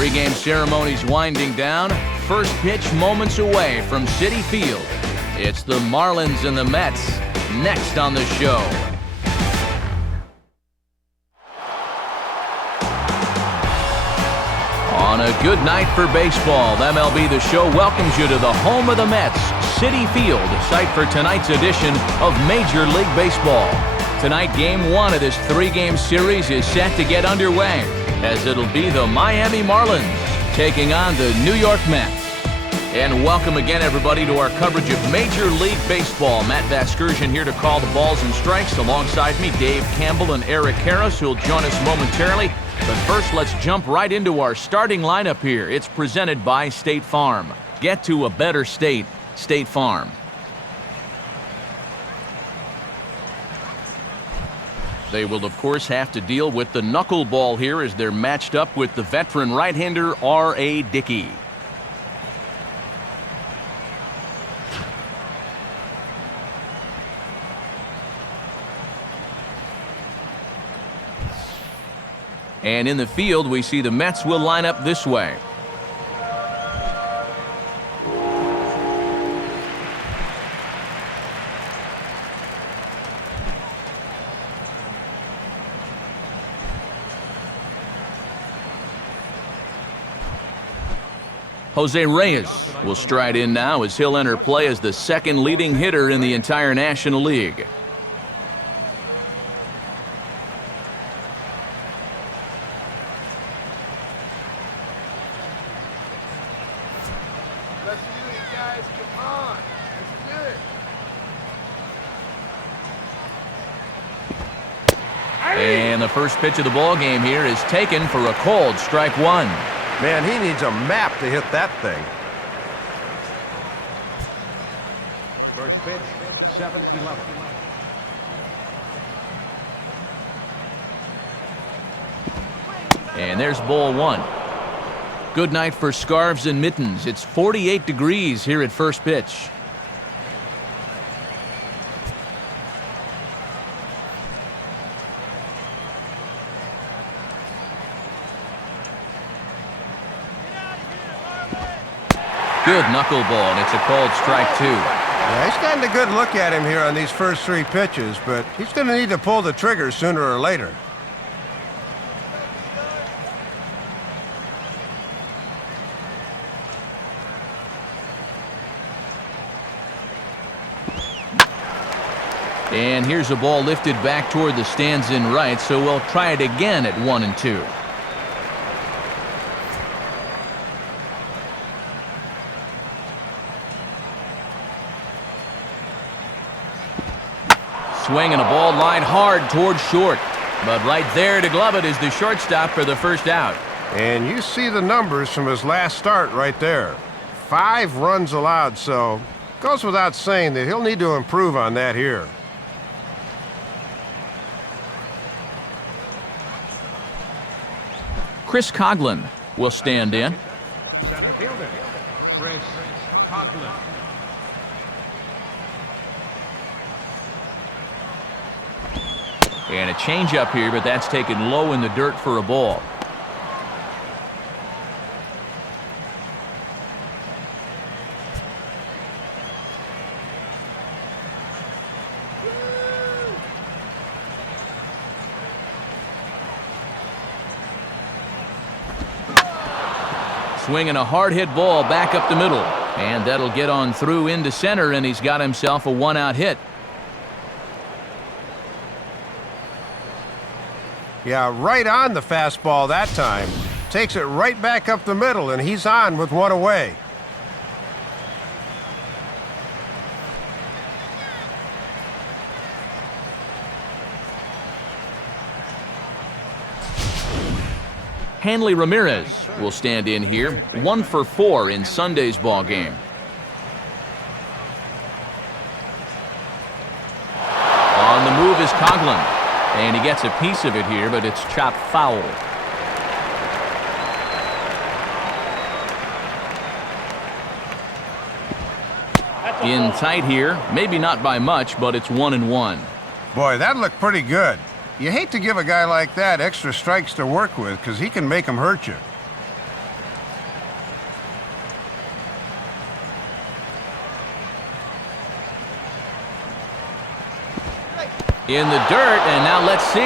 Pre-game ceremonies winding down. First pitch moments away from Citi Field. It's the Marlins and the Mets next on the show. On a good night for baseball, MLB The Show welcomes you to the home of the Mets, Citi Field, site for tonight's edition of Major League Baseball. Tonight, Game 1 of this three-game series is set to get underway, as it'll be the Miami Marlins taking on the New York Mets. And welcome again, everybody, to our coverage of Major League Baseball. Matt Vasgersian here to call the balls and strikes. Alongside me, Dave Campbell and Eric Harris, who will join us momentarily. But first, let's jump right into our starting lineup here. It's presented by State Farm. Get to a better state, State Farm. They will, of course, have to deal with the knuckleball here as they're matched up with the veteran right-hander R.A. Dickey. And in the field, we see the Mets will line up this way. Jose Reyes will stride in now as he'll enter play as the second leading hitter in the entire National League. Let's do it, guys. Come on. Let's do it. And the first pitch of the ball game here is taken for a called strike one. Man, he needs a map to hit that thing. First pitch, 7-11. And there's ball one. Good night for scarves and mittens. It's 48 degrees here at first pitch. Good knuckleball, and it's a called strike two. Yeah, he's gotten a good look at him here on these first three pitches, but he's going to need to pull the trigger sooner or later. And here's a ball lifted back toward the stands in right, so we'll try it again at 1-2. Swing and a ball lined hard toward short. But right there to glove it is the shortstop for the first out. And you see the numbers from his last start right there. 5 runs allowed, so goes without saying that he'll need to improve on that here. Chris Coghlan will stand in. Center fielder, Chris Coghlan. And a changeup here, but that's taken low in the dirt for a ball. Swinging a hard hit ball back up the middle. And that'll get on through into center, and he's got himself a one-out hit. Yeah, right on the fastball that time. Takes it right back up the middle, and he's on with one away. Hanley Ramirez will stand in here, 1 for 4 in Sunday's ball game. On the move is Coghlan, and he gets a piece of it here, but it's chopped foul. In tight here, maybe not by much, but it's 1-1. Boy, that looked pretty good. You hate to give a guy like that extra strikes to work with because he can make them hurt you. in the dirt, and now let's see.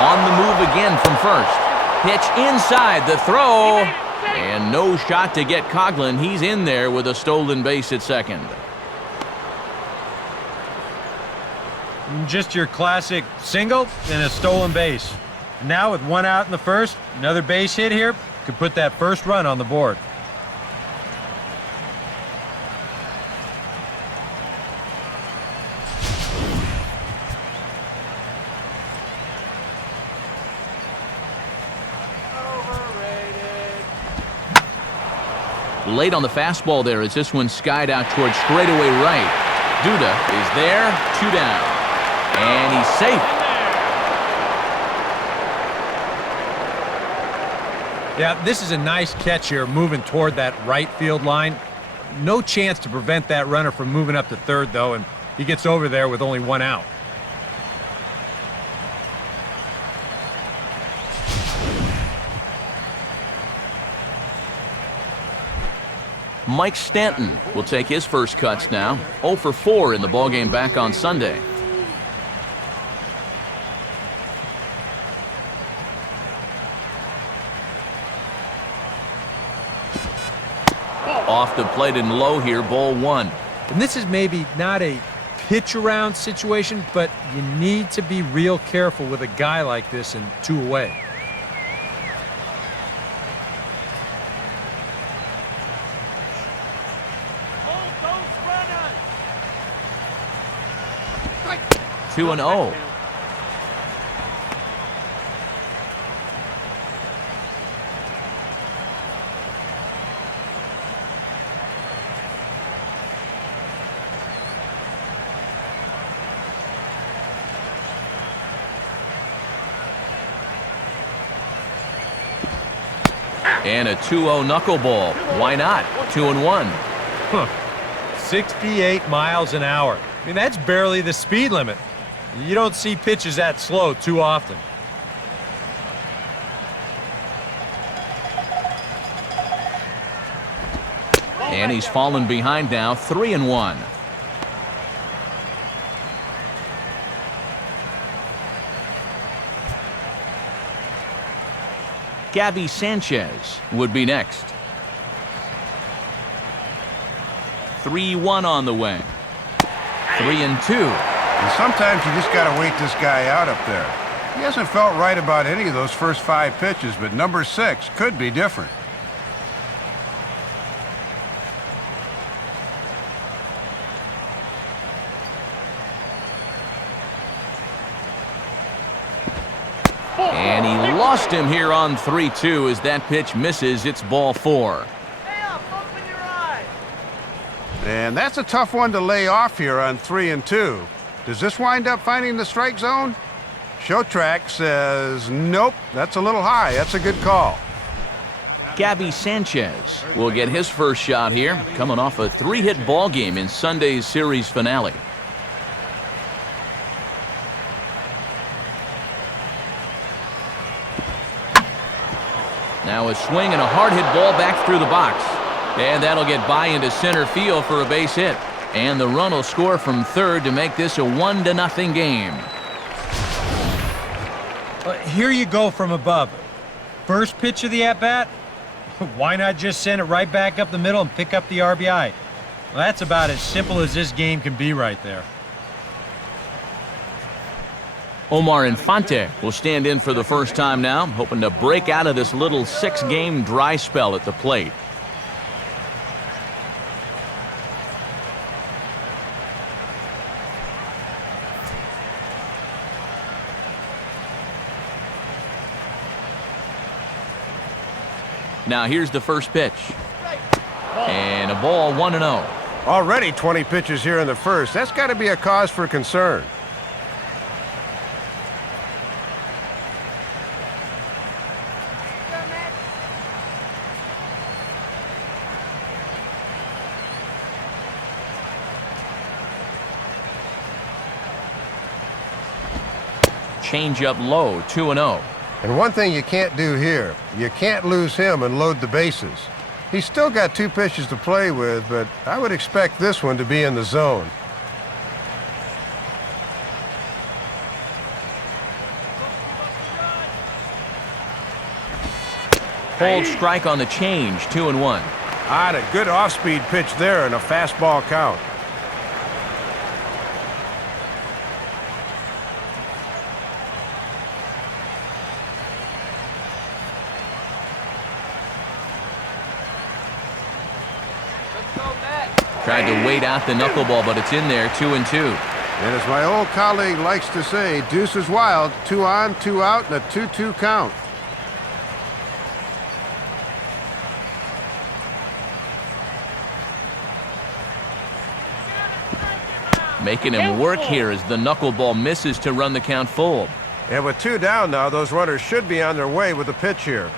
On the move again from first. Pitch inside, the throw, and no shot to get Coughlin. He's in there with a stolen base at second. Just your classic single and a stolen base. Now with one out in the first, another base hit here could put that first run on the board. Late on the fastball there as this one skied out towards straightaway right. Duda is there, 2 down. And he's safe. Yeah, this is a nice catch here, moving toward that right field line. No chance to prevent that runner from moving up to third, though, and he gets over there with only 1 out. Mike Stanton will take his first cuts now. 0 for 4 in the ballgame back on Sunday. Off the plate and low here, ball 1. And this is maybe not a pitch around situation, but you need to be real careful with a guy like this and 2 away. Two and 0. And a 2-0 knuckleball. Why not? 2 and 1. 68 miles an hour. I mean, that's barely the speed limit. You don't see pitches that slow too often. And he's fallen behind now, 3 and 1. Gabby Sanchez would be next. 3-1 on the way. 3 and 2. And sometimes you just got to wait this guy out up there. He hasn't felt right about any of those first 5 pitches, but number 6 could be different. And he lost him here on 3-2 as that pitch misses. It's ball 4. And that's a tough one to lay off here on 3 and 2. Does this wind up finding the strike zone? Show track says nope, that's a little high. That's a good call. Gabby Sanchez will get his first shot here, coming off a 3-hit ball game in Sunday's series finale. Now a swing and a hard hit ball back through the box. And that'll get by into center field for a base hit. And the run will score from third to make this a 1-0 game. Here you go from above. First pitch of the at-bat, why not just send it right back up the middle and pick up the RBI? Well, that's about as simple as this game can be right there. Omar Infante will stand in for the first time now, hoping to break out of this little 6-game dry spell at the plate. Now here's the first pitch. And a ball, 1-0. Already 20 pitches here in the first. That's got to be a cause for concern. Change up low, 2-0. And one thing you can't do here, you can't lose him and load the bases. He's still got 2 pitches to play with, but I would expect this one to be in the zone. Hold strike on the change, 2-1. Ah, a good off-speed pitch there and a fastball count. Tried to wait out the knuckleball, but it's in there, 2-2. And as my old colleague likes to say, deuce is wild, 2 on, 2 out, and a 2-2 count. Making him work here as the knuckleball misses to run the count full. And with 2 down now, those runners should be on their way with a pitch here.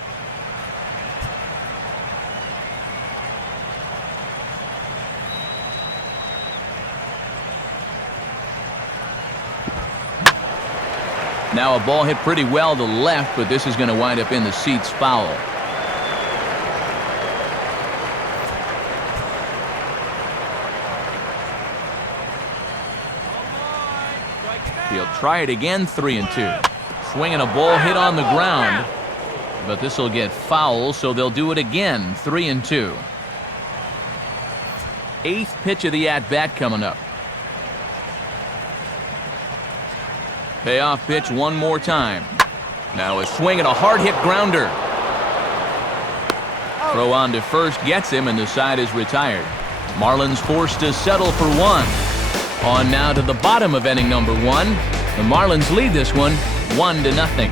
Now a ball hit pretty well to left, but this is going to wind up in the seats foul. He'll try it again, 3-2. Swinging a ball hit on the ground, but this will get foul, so they'll do it again, 3-2. 8th pitch of the at-bat coming up. Payoff pitch one more time. Now a swing and a hard-hit grounder. Throw on to first gets him, and the side is retired. Marlins forced to settle for 1. On now to the bottom of inning number 1. The Marlins lead this one 1-0.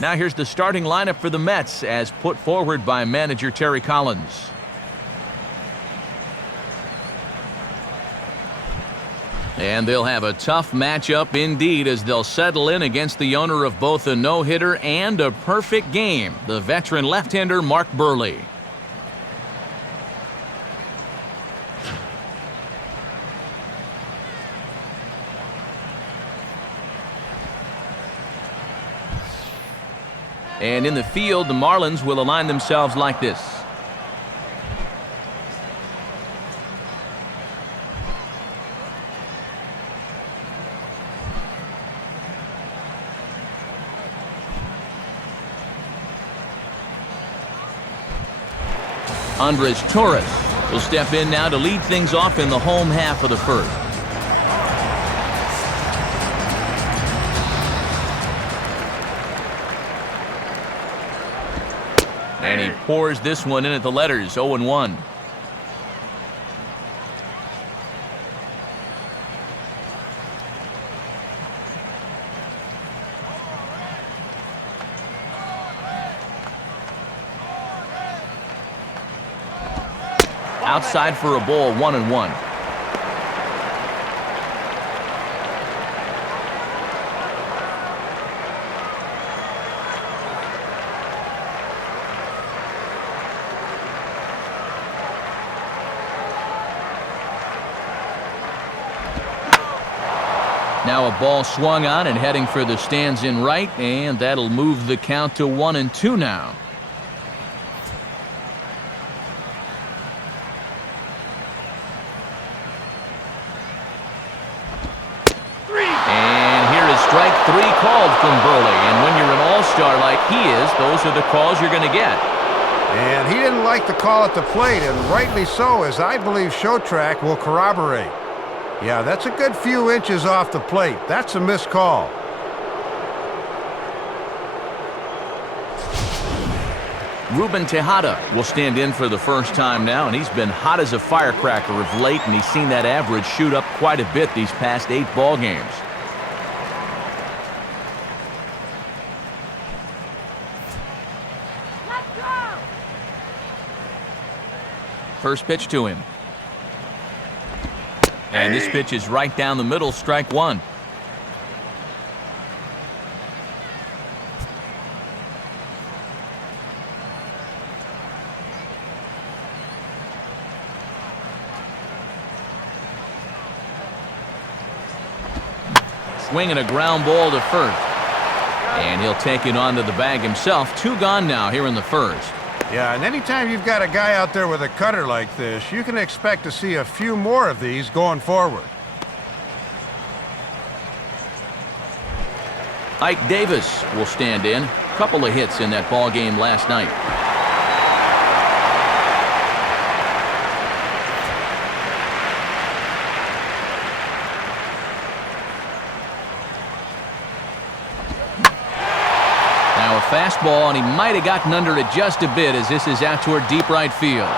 Now here's the starting lineup for the Mets as put forward by manager Terry Collins. And they'll have a tough matchup indeed as they'll settle in against the owner of both a no-hitter and a perfect game, the veteran left-hander Mark Buehrle. And in the field, the Marlins will align themselves like this. Andres Torres will step in now to lead things off in the home half of the first. And he pours this one in at the letters, 0-1. Outside for a ball, 1-1. Now a ball swung on and heading for the stands in right, and that'll move the count to 1-2 now. Strike 3 called from Buehrle, and when you're an all-star like he is, those are the calls you're going to get. And he didn't like the call at the plate, and rightly so, as I believe Showtrack will corroborate. Yeah, that's a good few inches off the plate. That's a missed call. Ruben Tejada will stand in for the first time now, and he's been hot as a firecracker of late, and he's seen that average shoot up quite a bit these past 8 ball games. First pitch to him. And this pitch is right down the middle, strike 1. Swinging a ground ball to first. And he'll take it onto the bag himself. 2 gone now here in the first. Yeah, and anytime you've got a guy out there with a cutter like this, you can expect to see a few more of these going forward. Ike Davis will stand in. Couple of hits in that ball game last night. Now a fastball, and he might have gotten under it just a bit as this is out toward deep right field.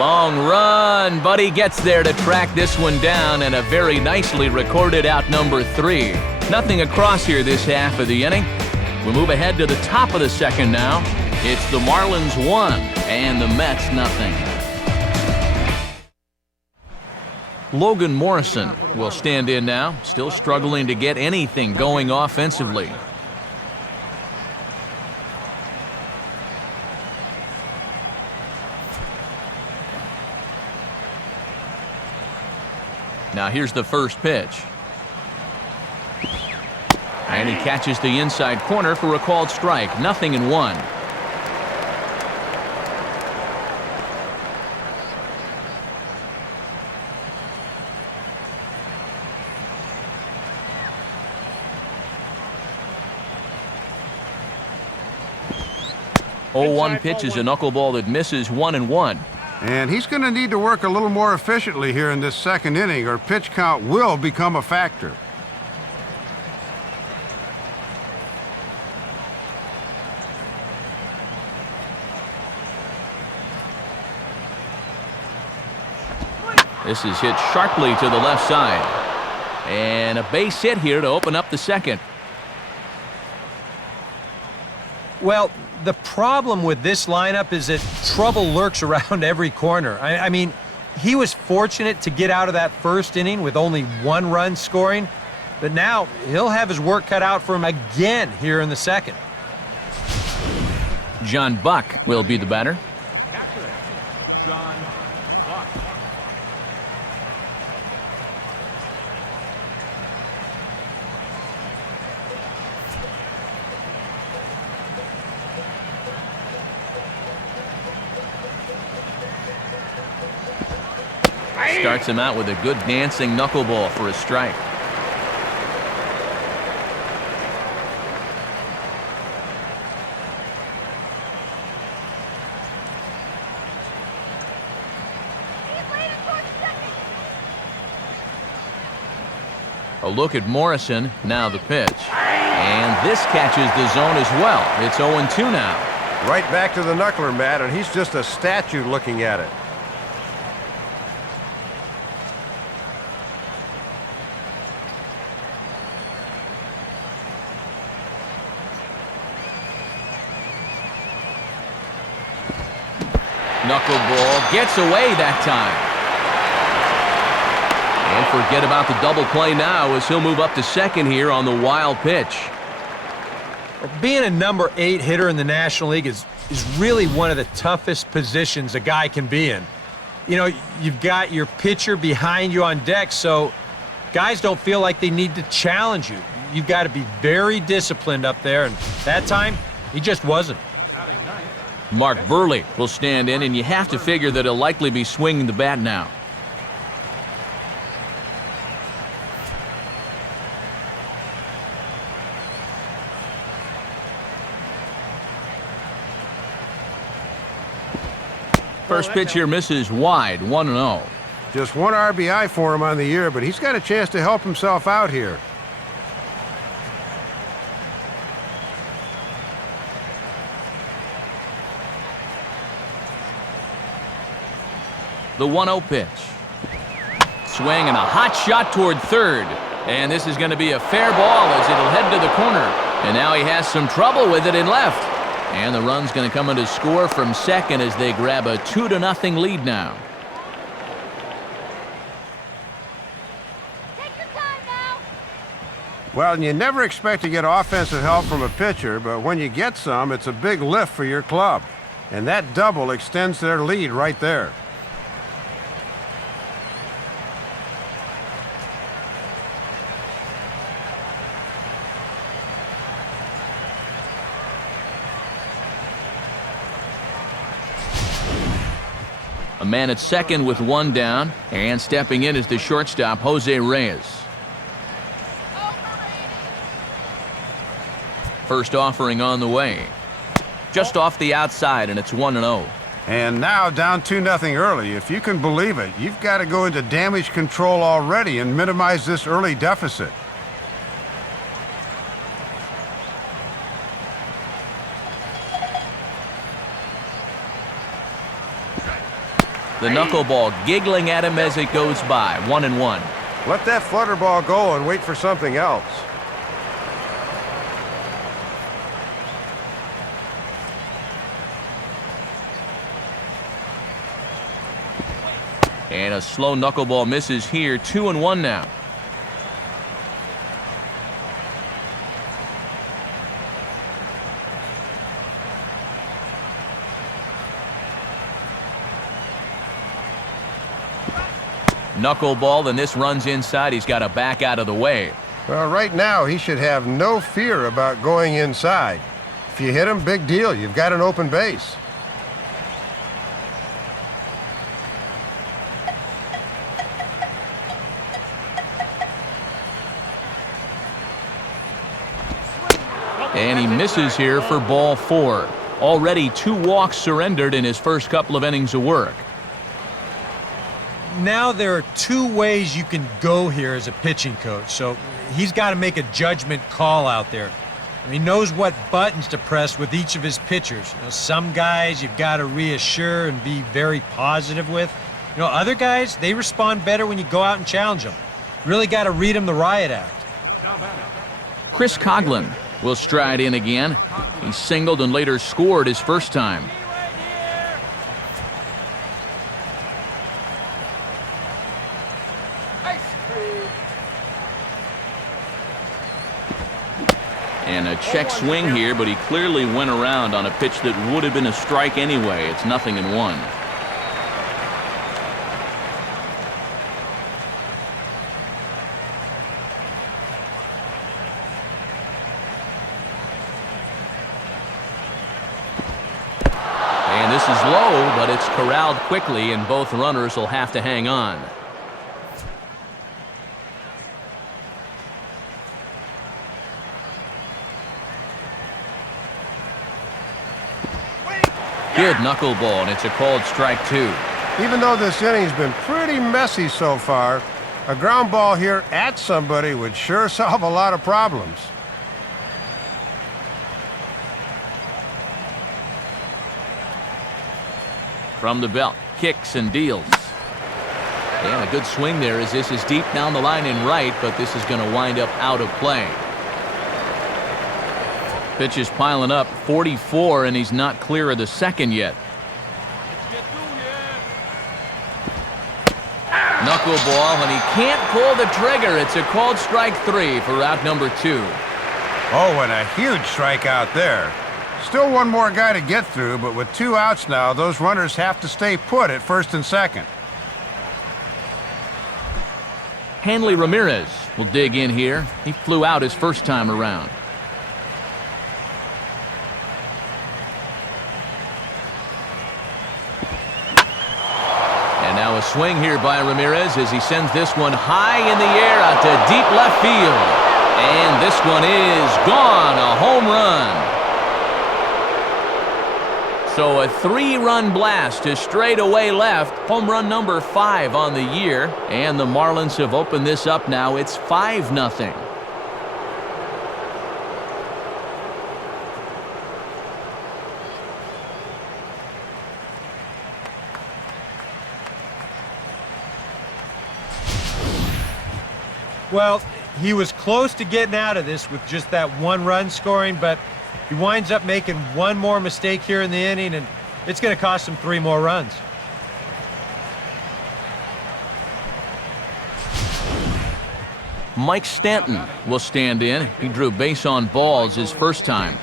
Long run, but he gets there to track this one down, and a very nicely recorded out number 3. Nothing across here this half of the inning. We move ahead to the top of the second now. It's the Marlins 1 and the Mets nothing. Logan Morrison will stand in now, still struggling to get anything going offensively. Now here's the first pitch. And he catches the inside corner for a called strike. 0-1. Oh, 0-1 pitch is a knuckleball that misses 1-1. And he's going to need to work a little more efficiently here in this second inning, or pitch count will become a factor. This is hit sharply to the left side. And a base hit here to open up the second. Well, the problem with this lineup is that trouble lurks around every corner. I mean, he was fortunate to get out of that first inning with only 1 run scoring, but now he'll have his work cut out for him again here in the second. John Buck will be the batter. Catcher, John Buck. Starts him out with a good dancing knuckleball for a strike. A look at Morrison, now the pitch. And this catches the zone as well. It's 0-2 now. Right back to the knuckler, Matt, and he's just a statue looking at it. Knuckleball gets away that time. And forget about the double play now as he'll move up to second here on the wild pitch. Being a number 8 hitter in the National League is really one of the toughest positions a guy can be in. You know, you've got your pitcher behind you on deck, so guys don't feel like they need to challenge you. You've got to be very disciplined up there, and that time, he just wasn't. Mark Burley will stand in, and you have to figure that he'll likely be swinging the bat now. First pitch here misses wide, 1-0. Just 1 RBI for him on the year, but he's got a chance to help himself out here. The 1-0 pitch. Swing and a hot shot toward third. And this is going to be a fair ball as it'll head to the corner. And now he has some trouble with it in left. And the run's going to come in to score from second as they grab a 2-0 lead now. Take your time now. Well, you never expect to get offensive help from a pitcher, but when you get some, it's a big lift for your club. And that double extends their lead right there. A man at second with one down, and stepping in is the shortstop, Jose Reyes. First offering on the way. Just off the outside, and it's 1-0. And now down 2-0 early. If you can believe it, you've got to go into damage control already and minimize this early deficit. The knuckleball giggling at him as it goes by. 1-1. Let that flutter ball go and wait for something else. And a slow knuckleball misses here. 2-1 now. Knuckleball, and this runs inside. He's got to back out of the way. Well, right now, he should have no fear about going inside. If you hit him, big deal. You've got an open base. And he misses here for ball 4. Already 2 walks surrendered in his first couple of innings of work. Now there are 2 ways you can go here as a pitching coach, so he's got to make a judgment call out there. He knows what buttons to press with each of his pitchers. Some guys you've got to reassure and be very positive with. Other guys, they respond better when you go out and challenge them. Really got to read them the riot act. Chris Coughlin will stride in again. He singled and later scored his first time. And a check swing here, but he clearly went around on a pitch that would have been a strike anyway. It's 0-1. And this is low, but it's corralled quickly, and both runners will have to hang on. Good knuckleball, and it's a called strike 2. Even though this inning's been pretty messy so far, a ground ball here at somebody would sure solve a lot of problems. From the belt, kicks and deals. And a good swing there as this is deep down the line in right, but this is going to wind up out of play. Pitch is piling up, 44, and he's not clear of the second yet. Knuckleball, and he can't pull the trigger. It's a called strike 3 for out number 2. Oh, and a huge strikeout there. Still one more guy to get through, but with 2 outs now, those runners have to stay put at first and second. Hanley Ramirez will dig in here. He flew out his first time around. And now a swing here by Ramirez as he sends this one high in the air out to deep left field. And this one is gone, a home run. So a 3-run blast to straightaway left. Home run number 5 on the year. And the Marlins have opened this up now. It's 5-0. Well, he was close to getting out of this with just that 1 run scoring, but he winds up making 1 more mistake here in the inning, and it's going to cost him 3 more runs. Mike Stanton will stand in. He drew base on balls his first time.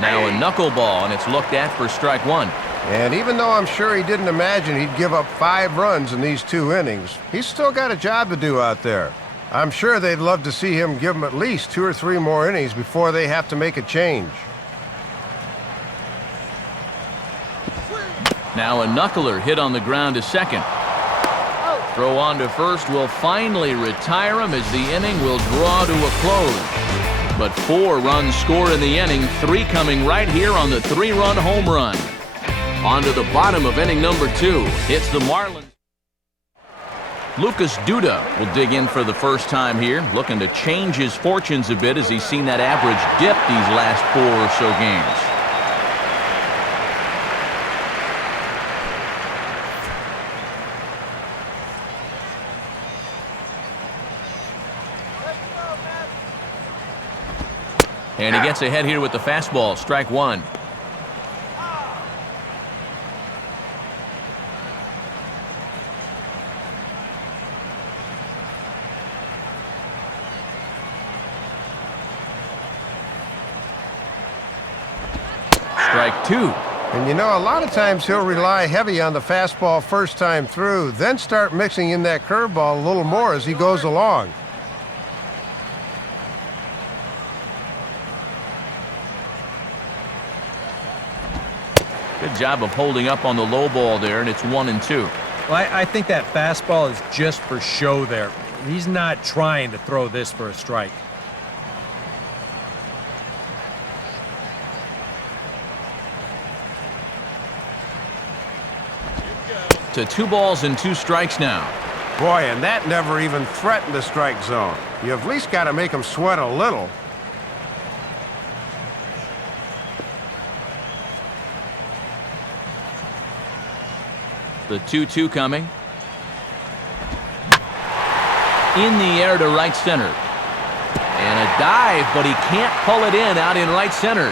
Now a knuckleball, and it's looked at for strike 1. And even though I'm sure he didn't imagine he'd give up 5 runs in these 2 innings, he's still got a job to do out there. I'm sure they'd love to see him give them at least 2 or 3 more innings before they have to make a change. Now a knuckler hit on the ground to second. Throw on to first will finally retire him as the inning will draw to a close. But 4 runs score in the inning, 3 coming right here on the 3-run home run. On to the bottom of inning number 2. It's the Marlins. Lucas Duda will dig in for the first time here, looking to change his fortunes a bit as he's seen that average dip these last 4 or so games. And he gets ahead here with the fastball, strike 1. Strike 2. And you know, a lot of times he'll rely heavy on the fastball first time through, then start mixing in that curveball a little more as he goes along. Good job of holding up on the low ball there, and it's 1-2. Well, I think that fastball is just for show there. He's not trying to throw this for a strike. To 2 balls and 2 strikes now. Boy, and that never even threatened the strike zone. You at least got to make him sweat a little. The 2-2 coming. In the air to right center. And a dive, but he can't pull it in out in right center.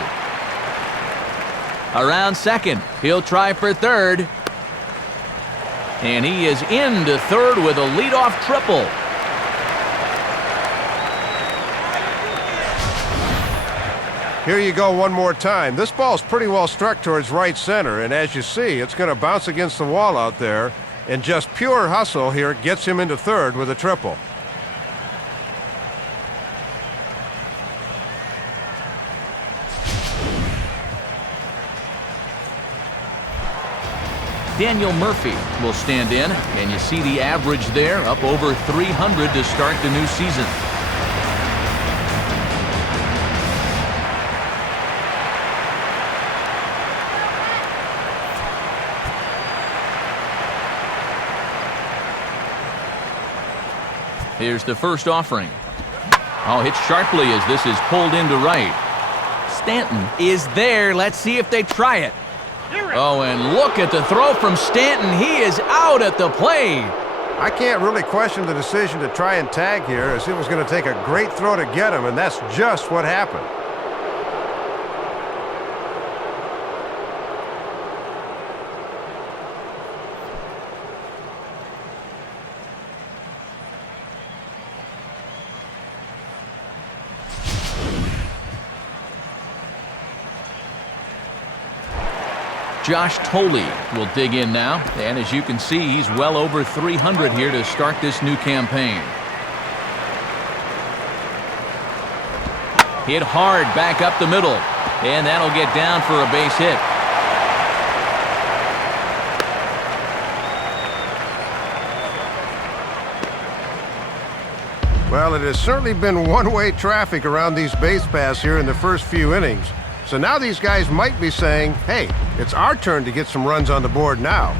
Around second. He'll try for third. And he is into third with a leadoff triple. Here you go one more time. This ball's pretty well struck towards right center, and as you see, it's going to bounce against the wall out there, and just pure hustle here gets him into third with a triple. Daniel Murphy will stand in, and you see the average there, up over 300 to start the new season. Here's the first offering. Oh, hit sharply as this is pulled into right. Stanton is there. Let's see if they try it. Oh, and look at the throw from Stanton. He is out at the plate. I can't really question the decision to try and tag here, as it was going to take a great throw to get him, and that's just what happened. Josh Thole will dig in now, and as you can see, he's well over 300 here to start this new campaign. Hit hard back up the middle, and that'll get down for a base hit. Well, it has certainly been one-way traffic around these base paths here in the first few innings. So now these guys might be saying, hey, it's our turn to get some runs on the board now.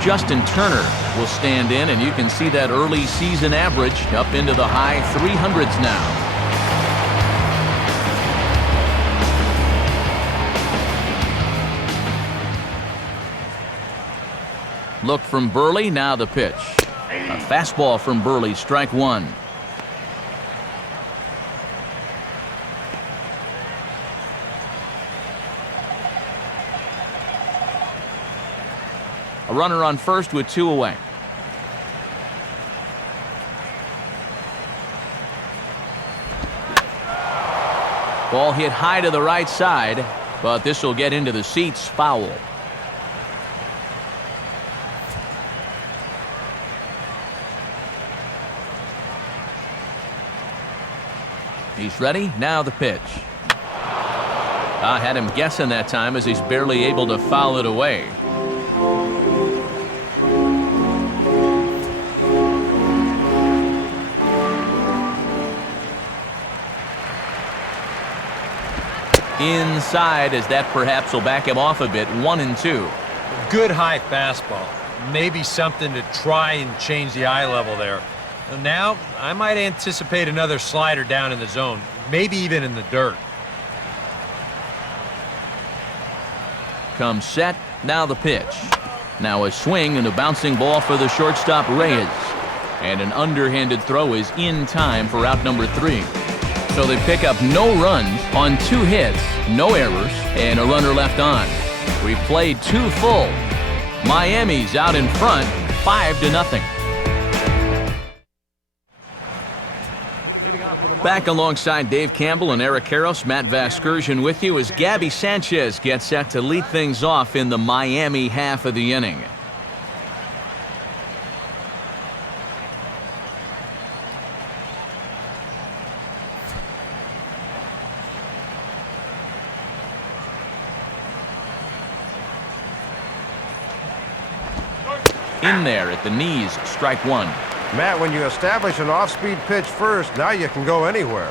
Justin Turner will stand in, and you can see that early season average up into the high 300s now. Look from Burley, now the pitch. A fastball from Burley, strike 1. A runner on first with 2 away. Ball hit high to the right side, but this will get into the seats, foul. He's ready, now the pitch. I had him guessing that time as he's barely able to foul it away. Inside, as that perhaps will back him off a bit. 1-2. Good high fastball. Maybe something to try and change the eye level there. Now, I might anticipate another slider down in the zone, maybe even in the dirt. Comes set, now the pitch. Now a swing and a bouncing ball for the shortstop Reyes. And an underhanded throw is in time for out number 3. So they pick up no runs on 2 hits, no errors, and a runner left on. We've played 2 full. Miami's out in front, 5-0. Back alongside Dave Campbell and Eric Karros, Matt Vasgersian with you as Gabby Sanchez gets set to lead things off in the Miami half of the inning. In there at the knees, strike 1. Matt, when you establish an off-speed pitch first, now you can go anywhere.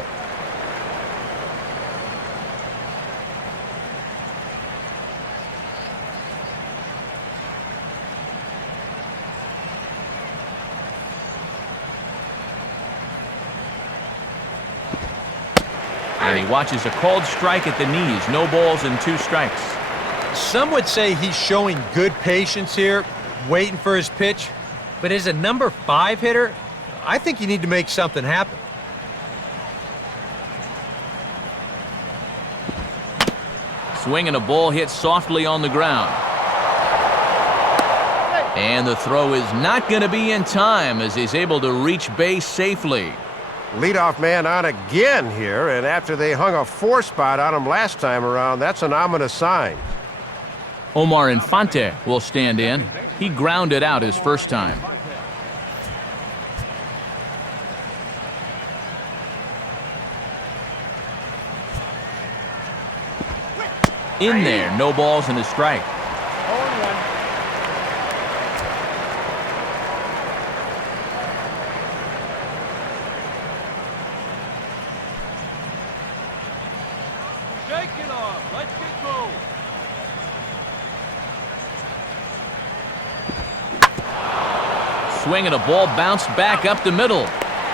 And he watches a called strike at the knees. No balls and 2 strikes. Some would say he's showing good patience here, waiting for his pitch. But as a number 5 hitter, I think you need to make something happen. Swing and a ball hit softly on the ground. And the throw is not going to be in time as he's able to reach base safely. Leadoff man on again here, and after they hung a 4 spot on him last time around, that's an ominous sign. Omar Infante will stand in. He grounded out his first time. In there, no balls and a strike. Shake it off. Let's get going. Swing and a ball bounced back up the middle.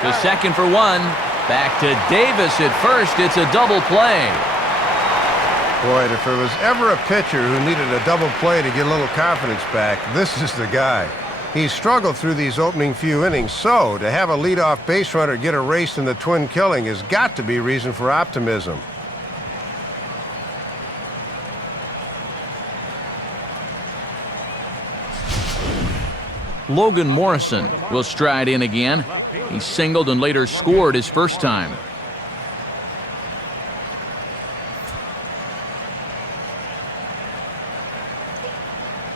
To second for 1. Back to Davis at first. It's a double play. Boy, if there was ever a pitcher who needed a double play to get a little confidence back, this is the guy. He's struggled through these opening few innings, so to have a leadoff base runner get erased in the twin killing has got to be reason for optimism. Logan Morrison will stride in again. He singled and later scored his first time.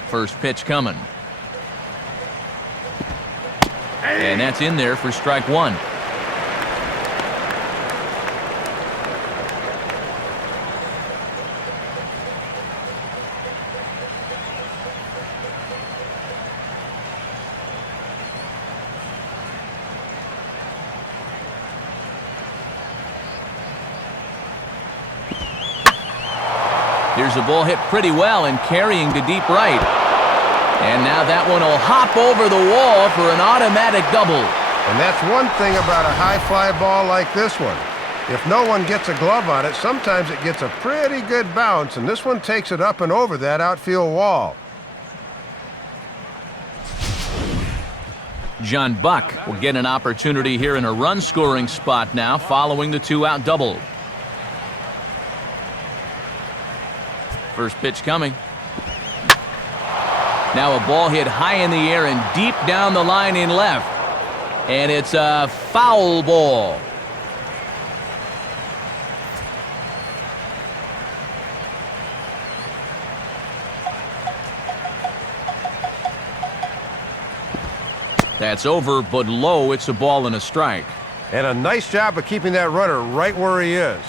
First pitch coming. And that's in there for strike 1. Here's a ball hit pretty well and carrying to deep right. And now that one will hop over the wall for an automatic double. And that's one thing about a high fly ball like this one. If no one gets a glove on it, sometimes it gets a pretty good bounce, and this one takes it up and over that outfield wall. John Buck will get an opportunity here in a run-scoring spot now following the 2-out double. First pitch coming. Now a ball hit high in the air and deep down the line in left. And it's a foul ball. That's over, but low. It's a ball and a strike. And a nice job of keeping that runner right where he is.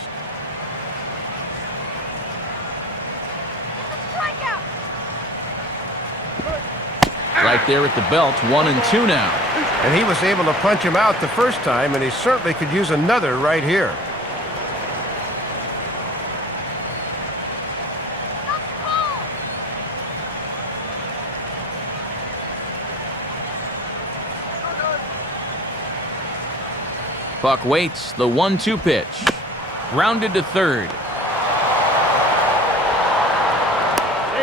Right there at the belt, 1-2 now. And he was able to punch him out the first time, and he certainly could use another right here. Buck waits, the 1-2 pitch. Grounded to third.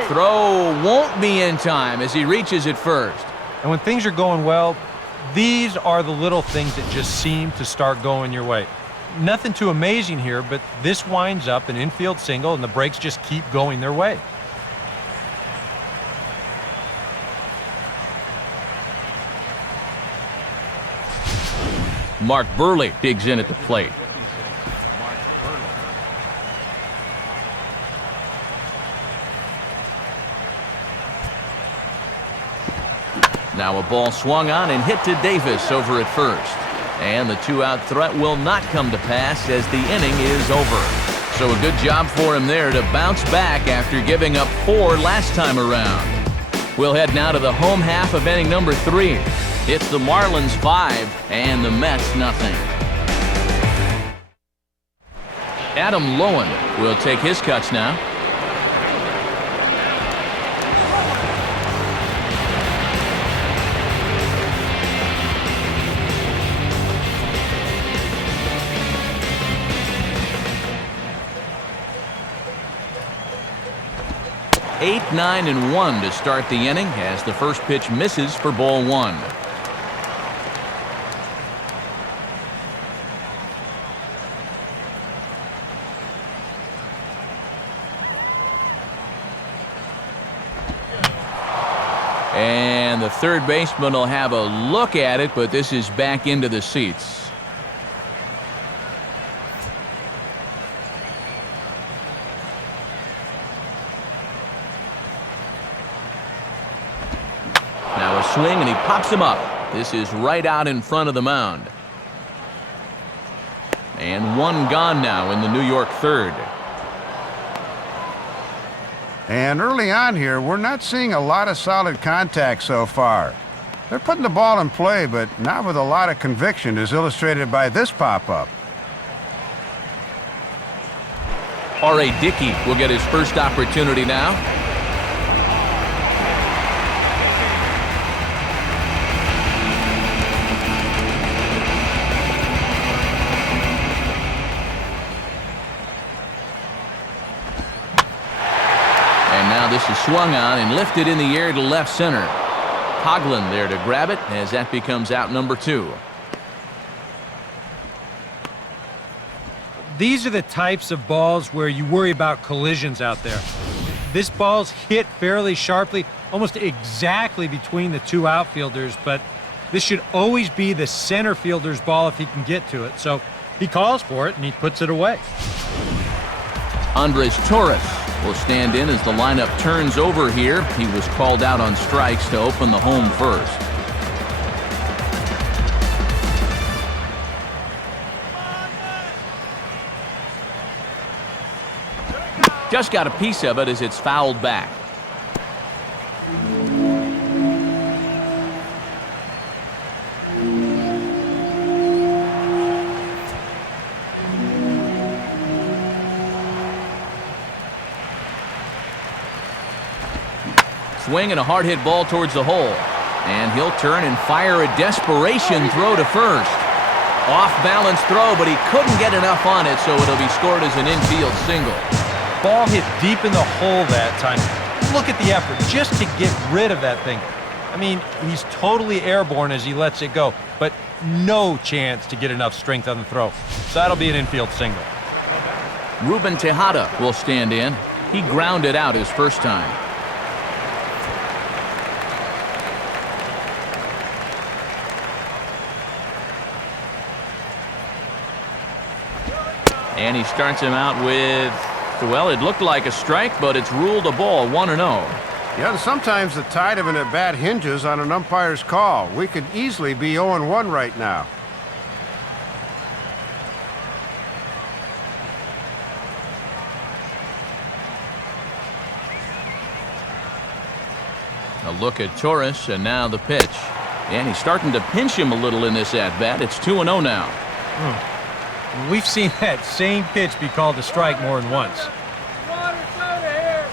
Throw won't be in time as he reaches it first. And when things are going well, these are the little things that just seem to start going your way. Nothing too amazing here, but this winds up an infield single, and the breaks just keep going their way. Mark Burley digs in at the plate. Now a ball swung on and hit to Davis over at first. And the two-out threat will not come to pass as the inning is over. So a good job for him there to bounce back after giving up 4 last time around. We'll head now to the home half of inning number 3. It's the Marlins 5 and the Mets nothing. Adam Lowen will take his cuts now. Eight, 9, and 1 to start the inning as the first pitch misses for ball 1. And the third baseman will have a look at it, but this is back into the seats. Now a swing, and he pops him up. This is right out in front of the mound. And one gone now in the New York third. And early on here, we're not seeing a lot of solid contact so far. They're putting the ball in play, but not with a lot of conviction, as illustrated by this pop-up. R.A. Dickey will get his first opportunity now. This is swung on and lifted in the air to left center. Coughlin there to grab it as that becomes out number 2. These are the types of balls where you worry about collisions out there. This ball's hit fairly sharply, almost exactly between the two outfielders, but this should always be the center fielder's ball if he can get to it. So he calls for it and he puts it away. Andres Torres will stand in as the lineup turns over here. He was called out on strikes to open the home first. Just got a piece of it as it's fouled back. Swing and a hard hit ball towards the hole. And he'll turn and fire a desperation throw to first. Off balance throw, but he couldn't get enough on it, so it'll be scored as an infield single. Ball hit deep in the hole that time. Look at the effort just to get rid of that thing. I mean, he's totally airborne as he lets it go, but no chance to get enough strength on the throw. So that'll be an infield single. Ruben Tejada will stand in. He grounded out his first time. And he starts him out with, well, it looked like a strike, but it's ruled a ball, 1-0. Yeah, and sometimes the tide of an at-bat hinges on an umpire's call. We could easily be 0-1 right now. A look at Torres, and now the pitch. And he's starting to pinch him a little in this at-bat. It's 2-0 now. We've seen that same pitch be called a strike more than once. Water soda here.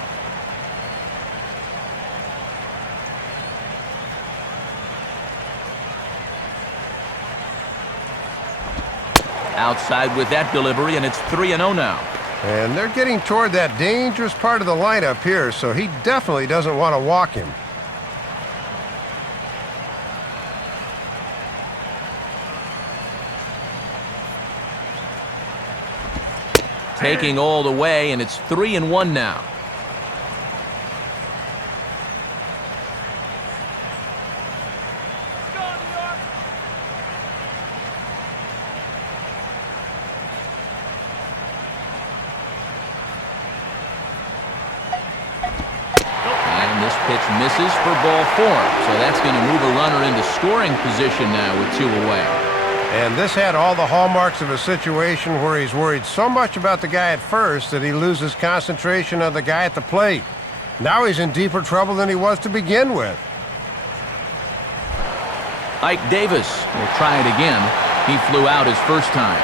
Outside with that delivery, and it's 3-0 now. And they're getting toward that dangerous part of the lineup here, so he definitely doesn't want to walk him. Taking all the way, and it's 3-1 now. Pitch misses for ball 4, so that's going to move a runner into scoring position now with 2 away. And this had all the hallmarks of a situation where he's worried so much about the guy at first that he loses concentration on the guy at the plate. Now he's in deeper trouble than he was to begin with. Ike Davis will try it again. He flew out his first time.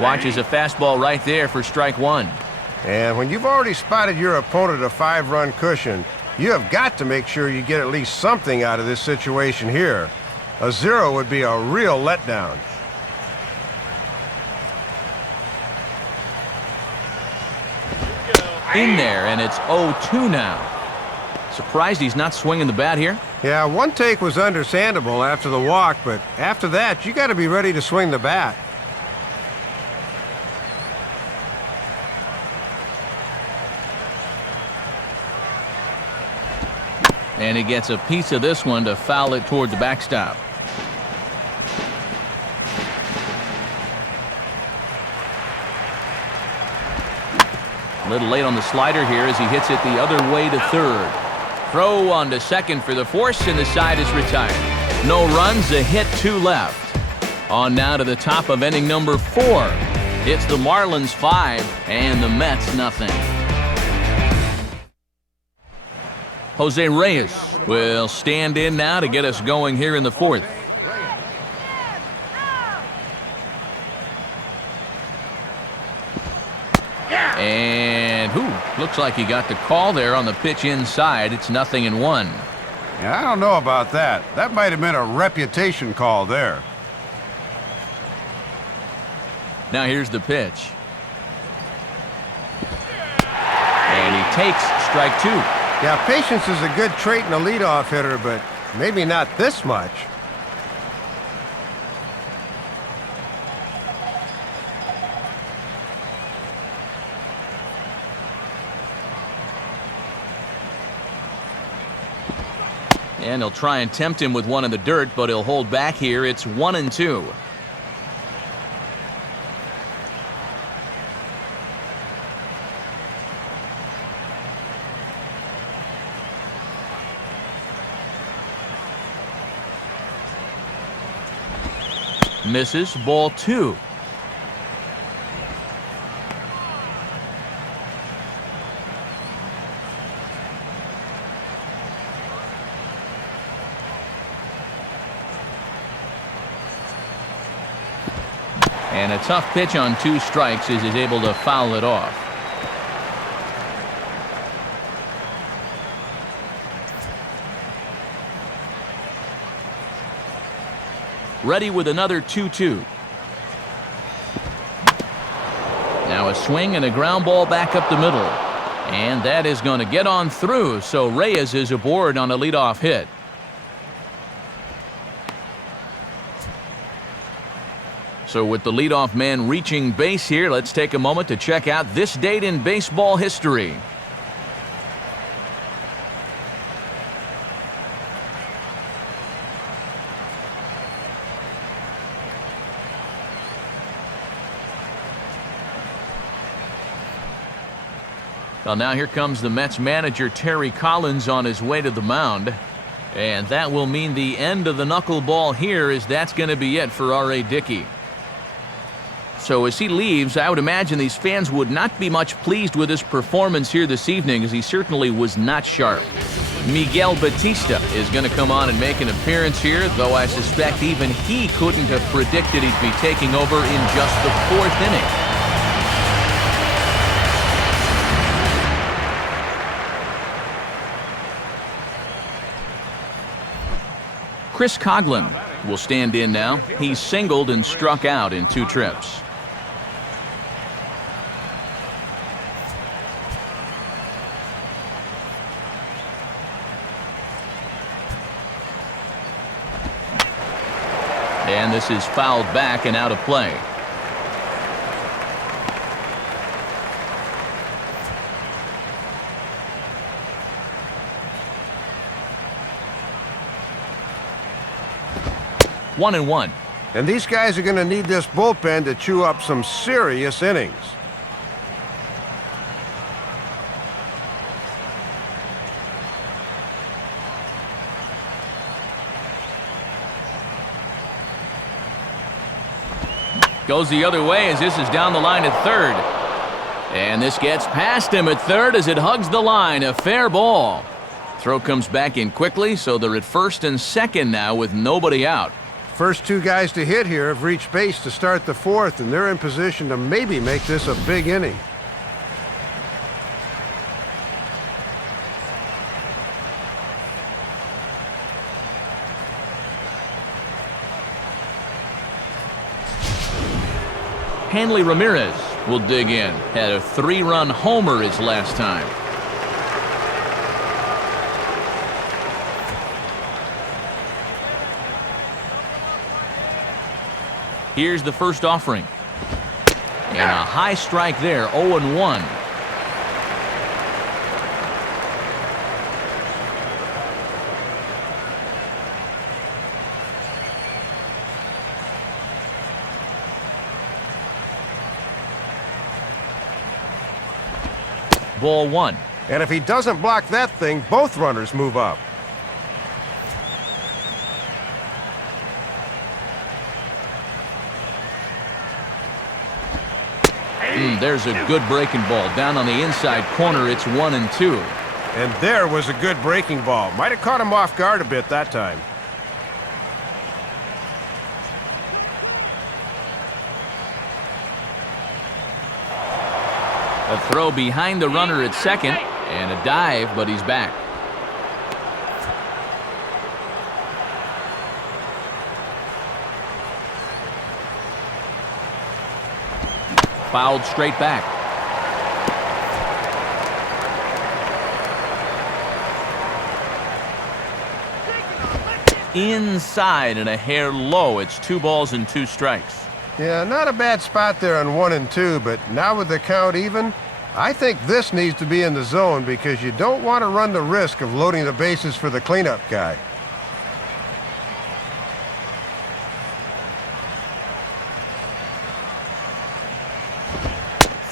Watches a fastball right there for strike 1. And when you've already spotted your opponent a 5-run cushion, you have got to make sure you get at least something out of this situation here. A 0 would be a real letdown. In there, and it's 0-2 now. Surprised he's not swinging the bat here? Yeah, one take was understandable after the walk, but after that, you got to be ready to swing the bat. And he gets a piece of this one to foul it toward the backstop. A little late on the slider here as he hits it the other way to third. Throw on to second for the force, and the side is retired. No runs, a hit, 2 left. On now to the top of inning number 4. It's the Marlins 5 and the Mets nothing. Jose Reyes will stand in now to get us going here in the 4th. And looks like he got the call there on the pitch inside. It's 0-1. Yeah, I don't know about that. That might have been a reputation call there. Now here's the pitch. And he takes strike 2. Yeah, patience is a good trait in a leadoff hitter, but maybe not this much. And he'll try and tempt him with one in the dirt, but he'll hold back here. It's 1-2. Misses, ball 2. And a tough pitch on 2 strikes as he's able to foul it off. Ready with another 2-2. Now a swing and a ground ball back up the middle. And that is going to get on through, so Reyes is aboard on a leadoff hit. So with the leadoff man reaching base here, let's take a moment to check out this date in baseball history. Well, now here comes the Mets manager, Terry Collins, on his way to the mound. And that will mean the end of the knuckleball here, as that's going to be it for R.A. Dickey. So as he leaves, I would imagine these fans would not be much pleased with his performance here this evening, as he certainly was not sharp. Miguel Batista is going to come on and make an appearance here, though I suspect even he couldn't have predicted he'd be taking over in just the 4th inning. Chris Coghlan will stand in now. He's singled and struck out in 2 trips. And this is fouled back and out of play. One and one. And these guys are going to need this bullpen to chew up some serious innings. Goes the other way as this is down the line at third. And this gets past him at third as it hugs the line. A fair ball. Throw comes back in quickly, so they're at first and second now with nobody out. First 2 guys to hit here have reached base to start the 4th, and they're in position to maybe make this a big inning. Hanley Ramirez will dig in. Had a 3-run homer his last time. Here's the first offering. And a high strike there, 0-1. Ball 1. And if he doesn't block that thing, both runners move up. There's a good breaking ball. Down on the inside corner, it's 1-2. And there was a good breaking ball. Might have caught him off guard a bit that time. A throw behind the runner at second, and a dive, but he's back. Fouled straight back. Inside and a hair low. It's 2 balls and 2 strikes. Yeah, not a bad spot there on 1 and 2, but now with the count even, I think this needs to be in the zone because you don't want to run the risk of loading the bases for the cleanup guy.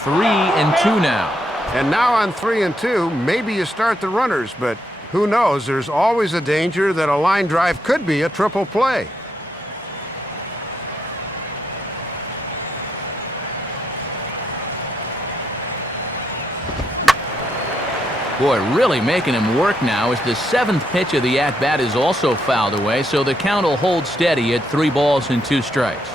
Three and two now. And now on 3 and 2, maybe you start the runners, but who knows? There's always a danger that a line drive could be a triple play. Boy, really making him work now as the 7th pitch of the at-bat is also fouled away, so the count will hold steady at 3 balls and 2 strikes.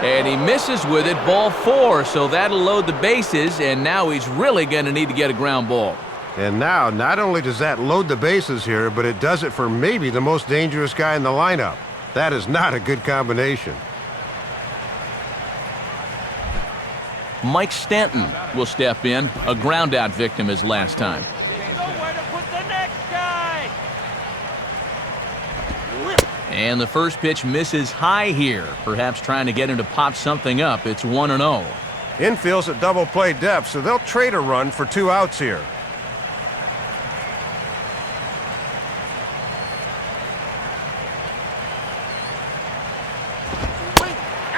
And he misses with it, ball 4, so that'll load the bases, and now he's really going to need to get a ground ball. And now, not only does that load the bases here, but it does it for maybe the most dangerous guy in the lineup. That is not a good combination. Mike Stanton will step in, a ground-out victim his last time. Nowhere to put the next guy. And the first pitch misses high here, perhaps trying to get him to pop something up. It's 1-0. Infield's at double play depth, so they'll trade a run for 2 outs here.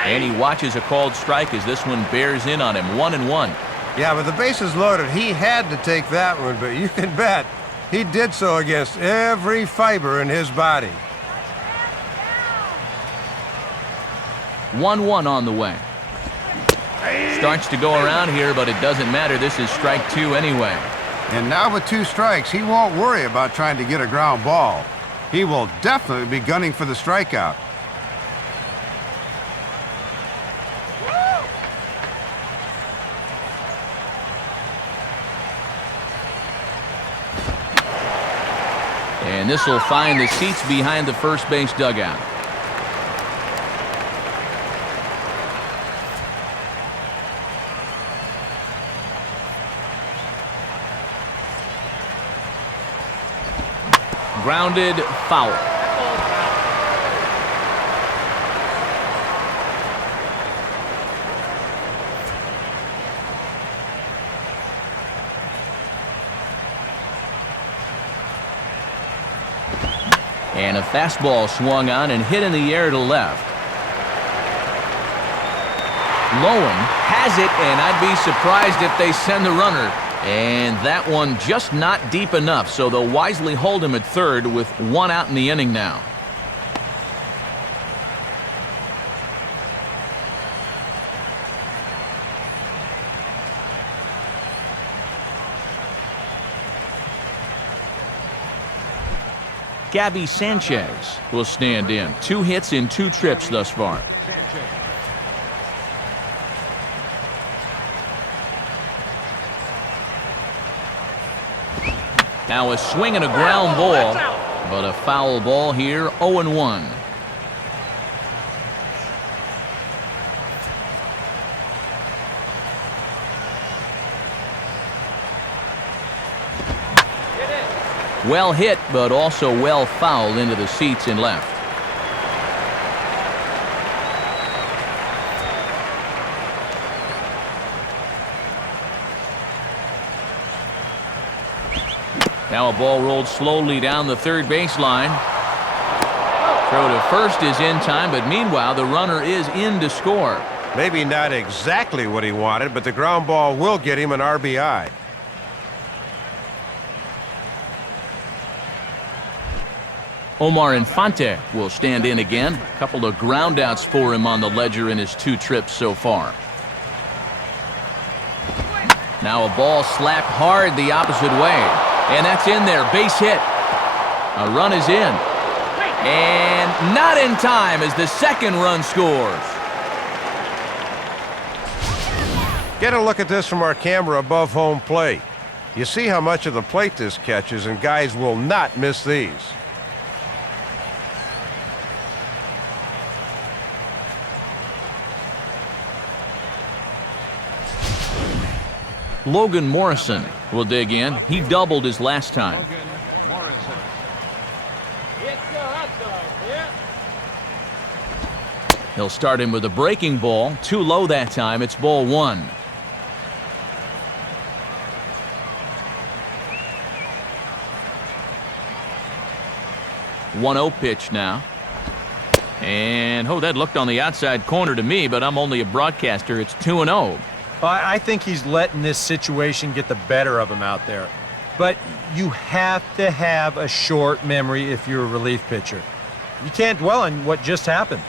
And he watches a called strike as this one bears in on him. 1-1. Yeah, with the bases loaded, he had to take that one, but you can bet he did so against every fiber in his body. 1-1 on the way. Starts to go around here, but it doesn't matter. This is strike 2 anyway. And now with 2 strikes, he won't worry about trying to get a ground ball. He will definitely be gunning for the strikeout. And this will find the seats behind the first base dugout. Grounded, foul. And a fastball swung on and hit in the air to left. Lowen has it, and I'd be surprised if they send the runner. And that one just not deep enough, so they'll wisely hold him at third with 1 out in the inning now. Gabby Sanchez will stand in. 2 hits in 2 trips thus far. Now a swing and a ground ball, but a foul ball here, 0-1. Well hit, but also well fouled into the seats and left. Now a ball rolled slowly down the third baseline. Throw to first is in time, but meanwhile the runner is in to score. Maybe not exactly what he wanted, but the ground ball will get him an RBI. Omar Infante will stand in again. A couple of groundouts for him on the ledger in his 2 trips so far. Now a ball slapped hard the opposite way. And that's in there. Base hit. A run is in. And not in time as the second run scores. Get a look at this from our camera above home plate. You see how much of the plate this catches, and guys will not miss these. Logan Morrison will dig in. He doubled his last time. He'll start him with a breaking ball. Too low that time. It's ball 1. One-0 pitch now. And, oh, that looked on the outside corner to me, but I'm only a broadcaster. It's 2-0. I think he's letting this situation get the better of him out there. But you have to have a short memory if you're a relief pitcher. You can't dwell on what just happened.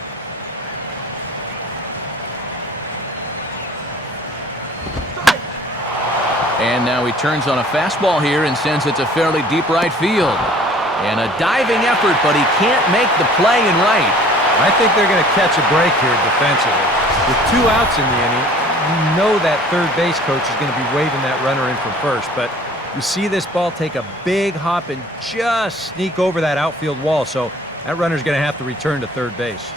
And now he turns on a fastball here and sends it to fairly deep right field. And a diving effort, but he can't make the play in right. I think they're going to catch a break here defensively. With 2 outs in the inning, you know that third base coach is going to be waving that runner in from first, but you see this ball take a big hop and just sneak over that outfield wall, so that runner's going to have to return to third base.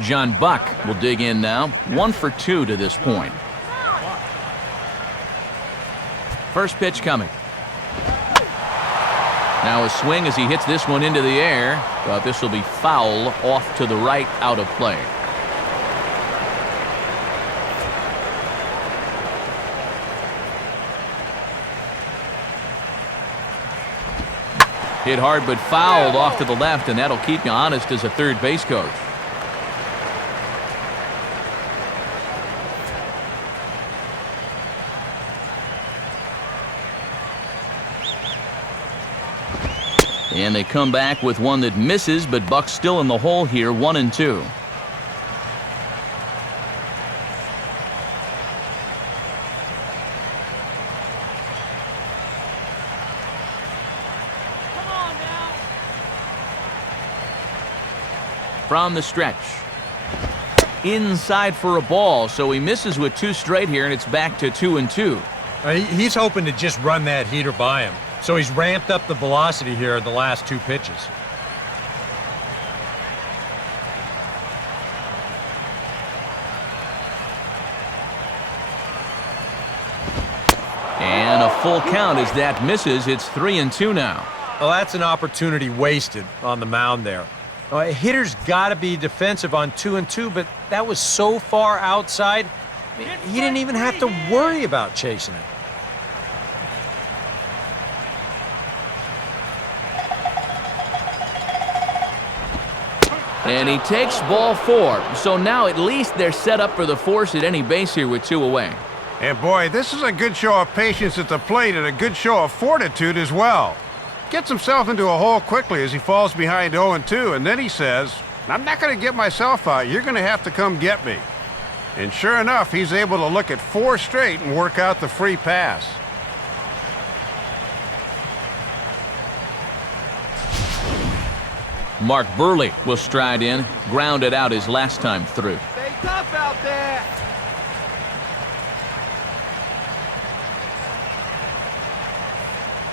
John Buck will dig in now. 1 for 2 to this point. First pitch coming. Now a swing as he hits this one into the air, but this will be foul off to the right, out of play. Hit hard but fouled off to the left, and that'll keep you honest as a third base coach. And they come back with one that misses, but Buck's still in the hole here, 1-2. From the stretch. Inside for a ball, so he misses with 2 straight here, and it's back to 2-2. He's hoping to just run that heater by him. So he's ramped up the velocity here in the last 2 pitches. And a full count as that misses. It's 3-2 now. Well, that's an opportunity wasted on the mound there. A hitter's got to be defensive on 2-2, but that was so far outside, he didn't even have to worry about chasing it. And he takes ball 4. So now at least they're set up for the force at any base here with 2 away. And boy, this is a good show of patience at the plate and a good show of fortitude as well. Gets himself into a hole quickly as he falls behind 0-2, and then he says, "I'm not going to get myself out. You're going to have to come get me." And sure enough, he's able to look at 4 straight and work out the free pass. Mark Burley will stride in, grounded out his last time through. Stay tough out there.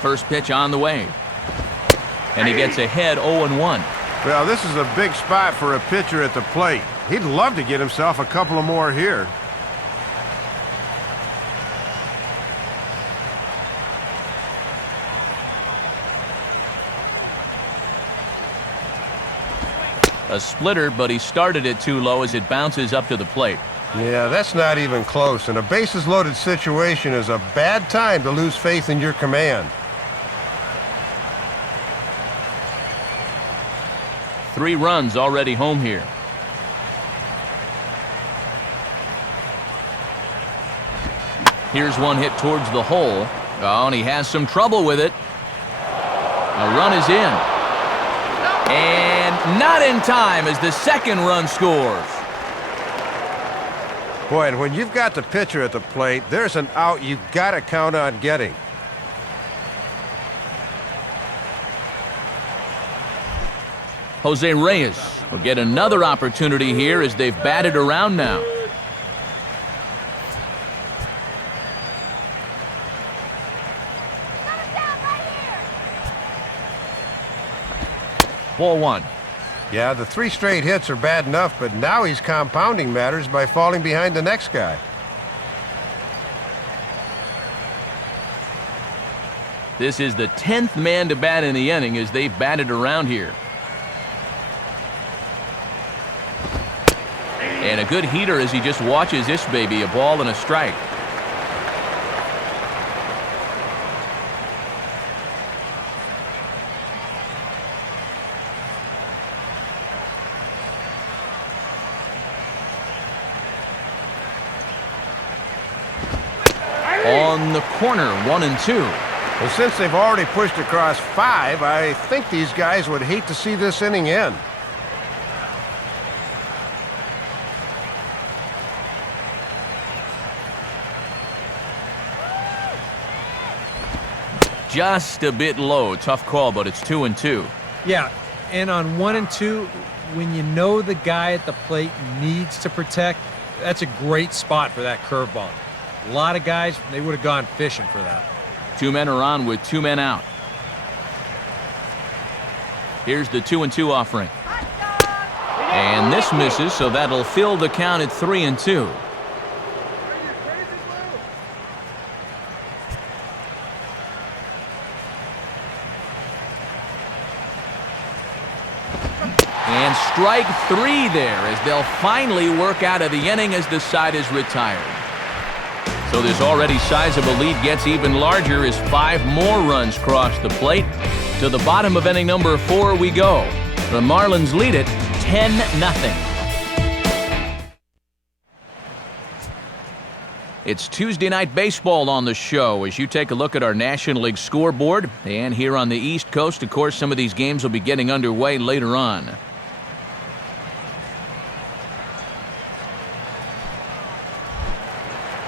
First pitch on the way. And he gets ahead 0-1. Well, this is a big spot for a pitcher at the plate. He'd love to get himself a couple of more here. A splitter, but he started it too low as it bounces up to the plate. Yeah, that's not even close, and a bases-loaded situation is a bad time to lose faith in your command. 3 runs already home here. Here's one hit towards the hole. Oh, and he has some trouble with it. A run is in. And not in time as the second run scores. Boy, and when you've got the pitcher at the plate, there's an out you got to count on getting. Jose Reyes will get another opportunity here as they've batted around now. Ball 1. Yeah, the 3 straight hits are bad enough, but now he's compounding matters by falling behind the next guy. This is the 10th man to bat in the inning as they've batted around here. And a good heater as he just watches this baby, a ball and a strike. On the corner, 1-2. Well, since they've already pushed across 5, I think these guys would hate to see this inning end. Just a bit low. Tough call, but it's 2-2. Yeah, and on 1-2, when you know the guy at the plate needs to protect, that's a great spot for that curveball. A lot of guys, they would have gone fishing for that. 2 men are on with 2 men out. Here's the 2-2 offering. And this misses, so that'll fill the count at 3-2. And strike 3 there as they'll finally work out of the inning as the side is retired. So this already sizable lead gets even larger as 5 more runs cross the plate. To the bottom of inning number 4 we go. The Marlins lead it 10-0. It's Tuesday Night Baseball on the show as you take a look at our National League scoreboard. And here on the East Coast, of course, some of these games will be getting underway later on.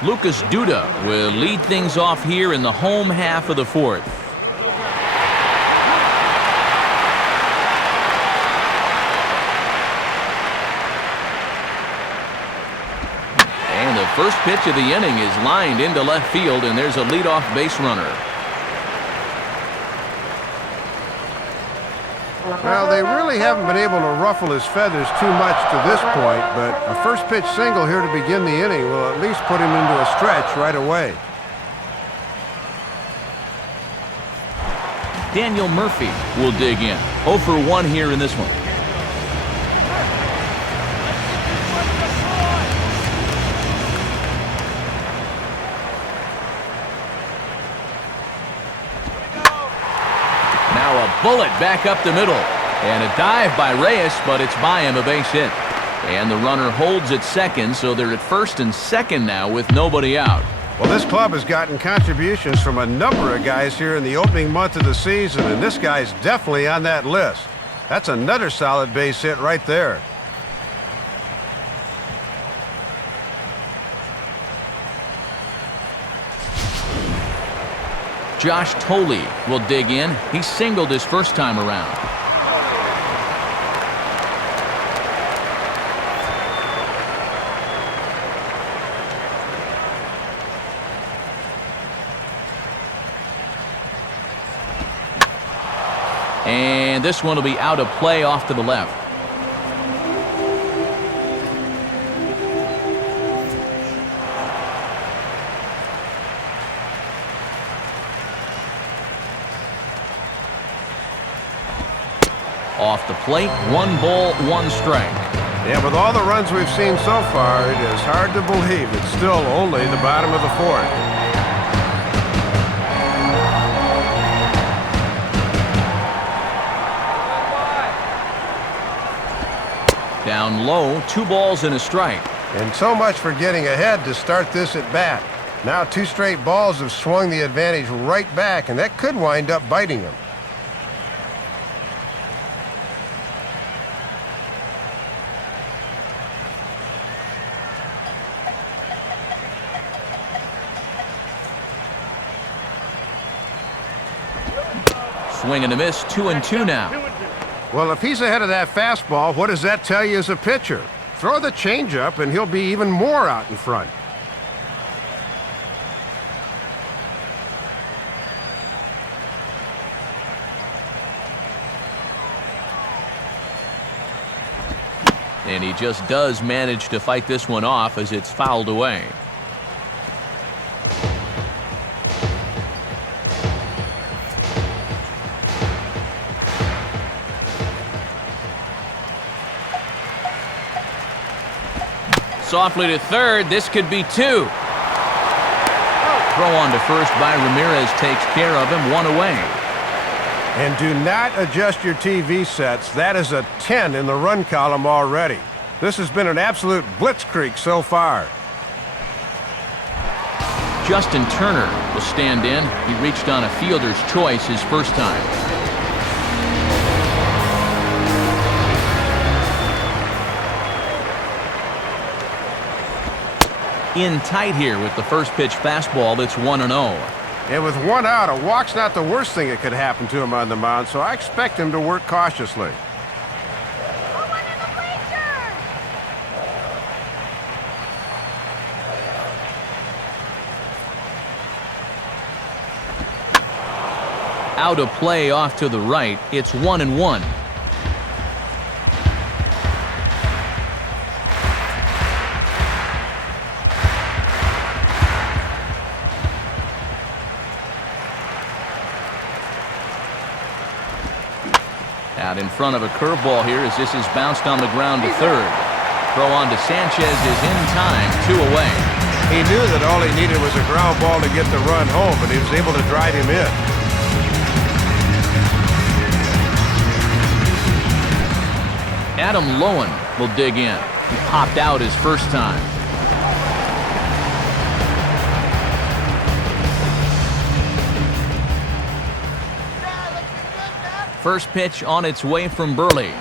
Lucas Duda will lead things off here in the home half of the 4th. And the first pitch of the inning is lined into left field, and there's a leadoff base runner. Well, they really haven't been able to ruffle his feathers too much to this point, but a first pitch single here to begin the inning will at least put him into a stretch right away. Daniel Murphy will dig in. 0 for 1 here in this one. Now a bullet back up the middle. And a dive by Reyes, but it's by him, a base hit. And the runner holds at second, so they're at first and second now with nobody out. Well, this club has gotten contributions from a number of guys here in the opening month of the season, and this guy's definitely on that list. That's another solid base hit right there. Josh Tolley will dig in. He singled his first time around. And this one will be out of play off to the left. Off the plate, 1 ball, 1 strike. Yeah, with all the runs we've seen so far, it is hard to believe it's still only the bottom of the 4th. Down low, 2 balls and a strike. And so much for getting ahead to start this at bat. Now 2 straight balls have swung the advantage right back, and that could wind up biting him. Swing and a miss, 2-2 now. Well, if he's ahead of that fastball, what does that tell you as a pitcher? Throw the changeup, and he'll be even more out in front. And he just does manage to fight this one off as it's fouled away. Softly to third. This could be 2. Throw on to first by Ramirez takes care of him. 1 away. And do not adjust your TV sets. That is a 10 in the run column already. This has been an absolute blitzkrieg so far. Justin Turner will stand in. He reached on a fielder's choice his first time. In tight here with the first pitch fastball that's 1-0. And with 1 out, a walk's not the worst thing that could happen to him on the mound, so I expect him to work cautiously. Out of play off to the right. It's 1-1. Out in front of a curveball here as this is bounced on the ground to third. Throw on to Sanchez is in time, 2 away. He knew that all he needed was a ground ball to get the run home, but he was able to drive him in. Adam Lowen will dig in. He popped out his first time. First pitch on its way from Burley.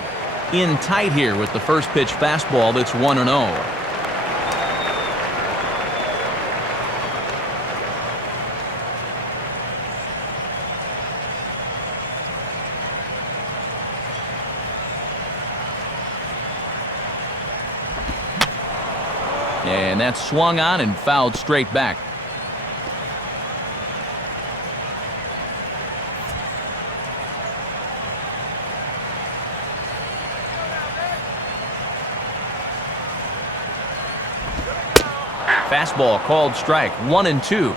In tight here with the first pitch fastball that's 1-0. And that's swung on and fouled straight back. Fastball called strike, 1-2.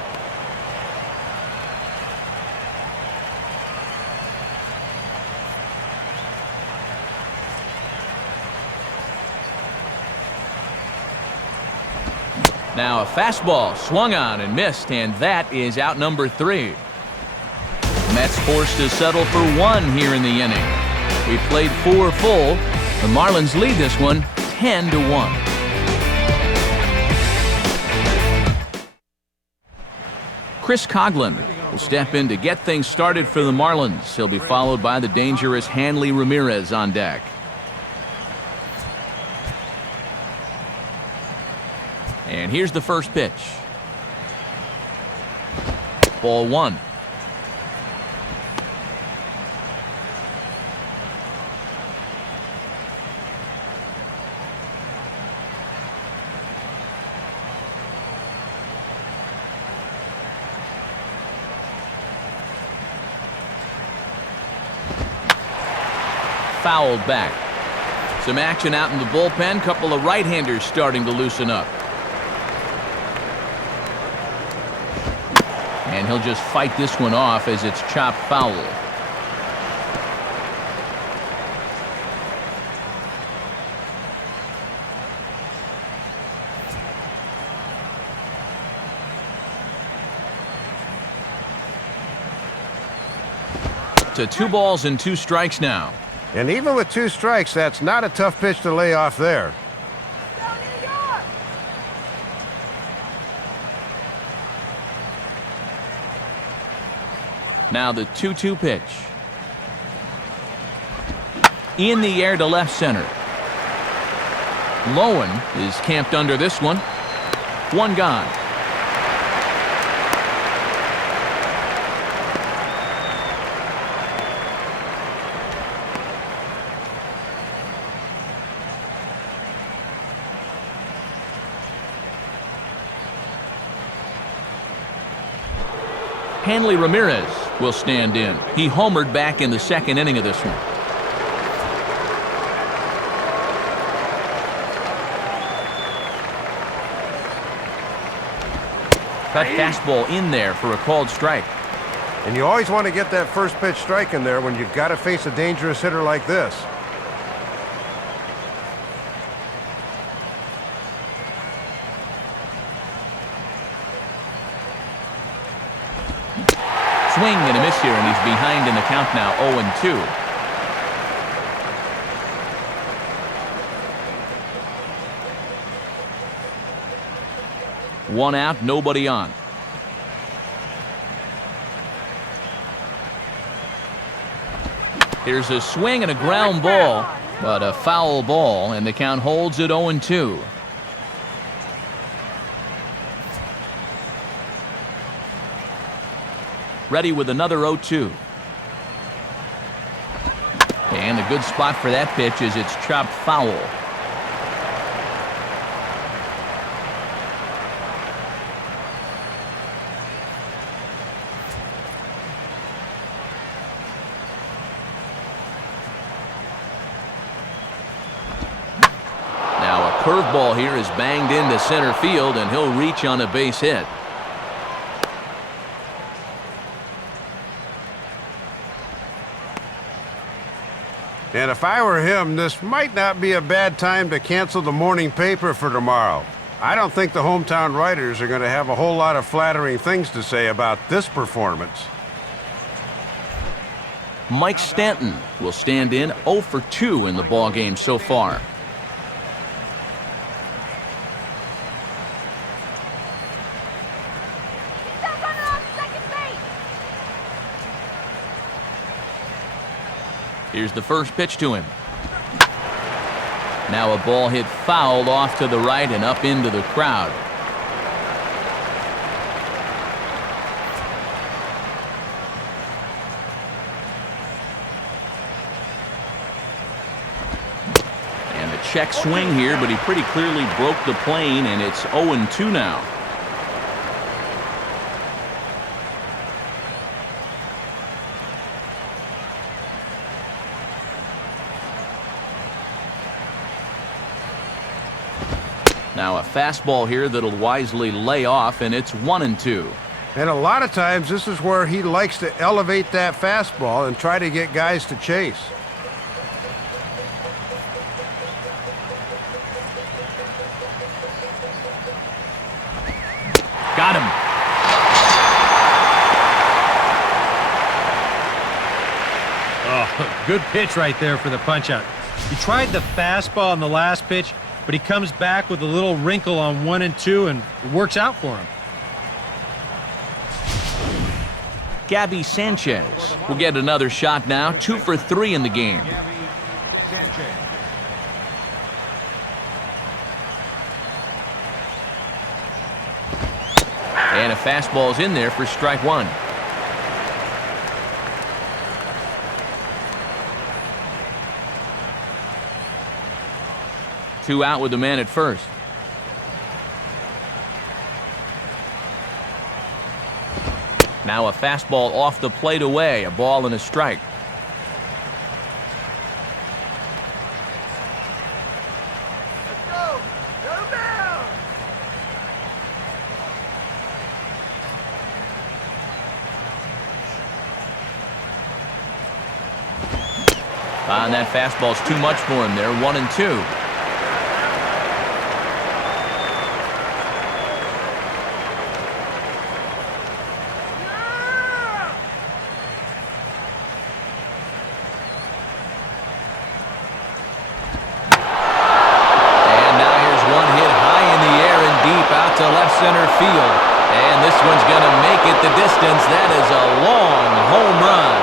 Now a fastball swung on and missed, and that is out number 3. Mets forced to settle for 1 here in the inning. We played 4 full. The Marlins lead this one 10-1. Chris Coughlin will step in to get things started for the Marlins. He'll be followed by the dangerous Hanley Ramirez on deck. And here's the first pitch. Ball 1. Fouled back. Some action out in the bullpen. Couple of right-handers starting to loosen up. And he'll just fight this one off as it's chopped foul. To 2 balls and 2 strikes now. And even with 2 strikes, that's not a tough pitch to lay off there. Now the 2-2 pitch. In the air to left center. Lowen is camped under this one. 1 gone. Hanley Ramirez will stand in. He homered back in the 2nd inning of this one. Cut fastball in there for a called strike. And you always want to get that first pitch strike in there when you've got to face a dangerous hitter like this. Swing and a miss here, and he's behind in the count now, 0-2. One out, nobody on. Here's a swing and a ground ball, but a foul ball, and the count holds at 0-2. Ready with another 0-2. And a good spot for that pitch as it's chopped foul. Now a curveball here is banged into center field, and he'll reach on a base hit. And if I were him, this might not be a bad time to cancel the morning paper for tomorrow. I don't think the hometown writers are going to have a whole lot of flattering things to say about this performance. Mike Stanton will stand in 0 for 2 in the ballgame so far. Here's the first pitch to him. Now a ball hit foul off to the right and up into the crowd. And a check swing here, but he pretty clearly broke the plane, and it's 0-2 now. Now a fastball here that'll wisely lay off, and it's 1-2. And a lot of times this is where he likes to elevate that fastball and try to get guys to chase. Got him. Oh, good pitch right there for the punch-out. He tried the fastball on the last pitch, but he comes back with a little wrinkle on 1 and 2, and it works out for him. Gabby Sanchez will get another shot now, 2 for 3 in the game. And a fastball's in there for strike 1. Two out with the man at first. Now a fastball off the plate away, a ball and a strike. Let's go. Let him down. And that fastball's too much for him there, 1-2. Center field, and this one's going to make it the distance. That is a long home run.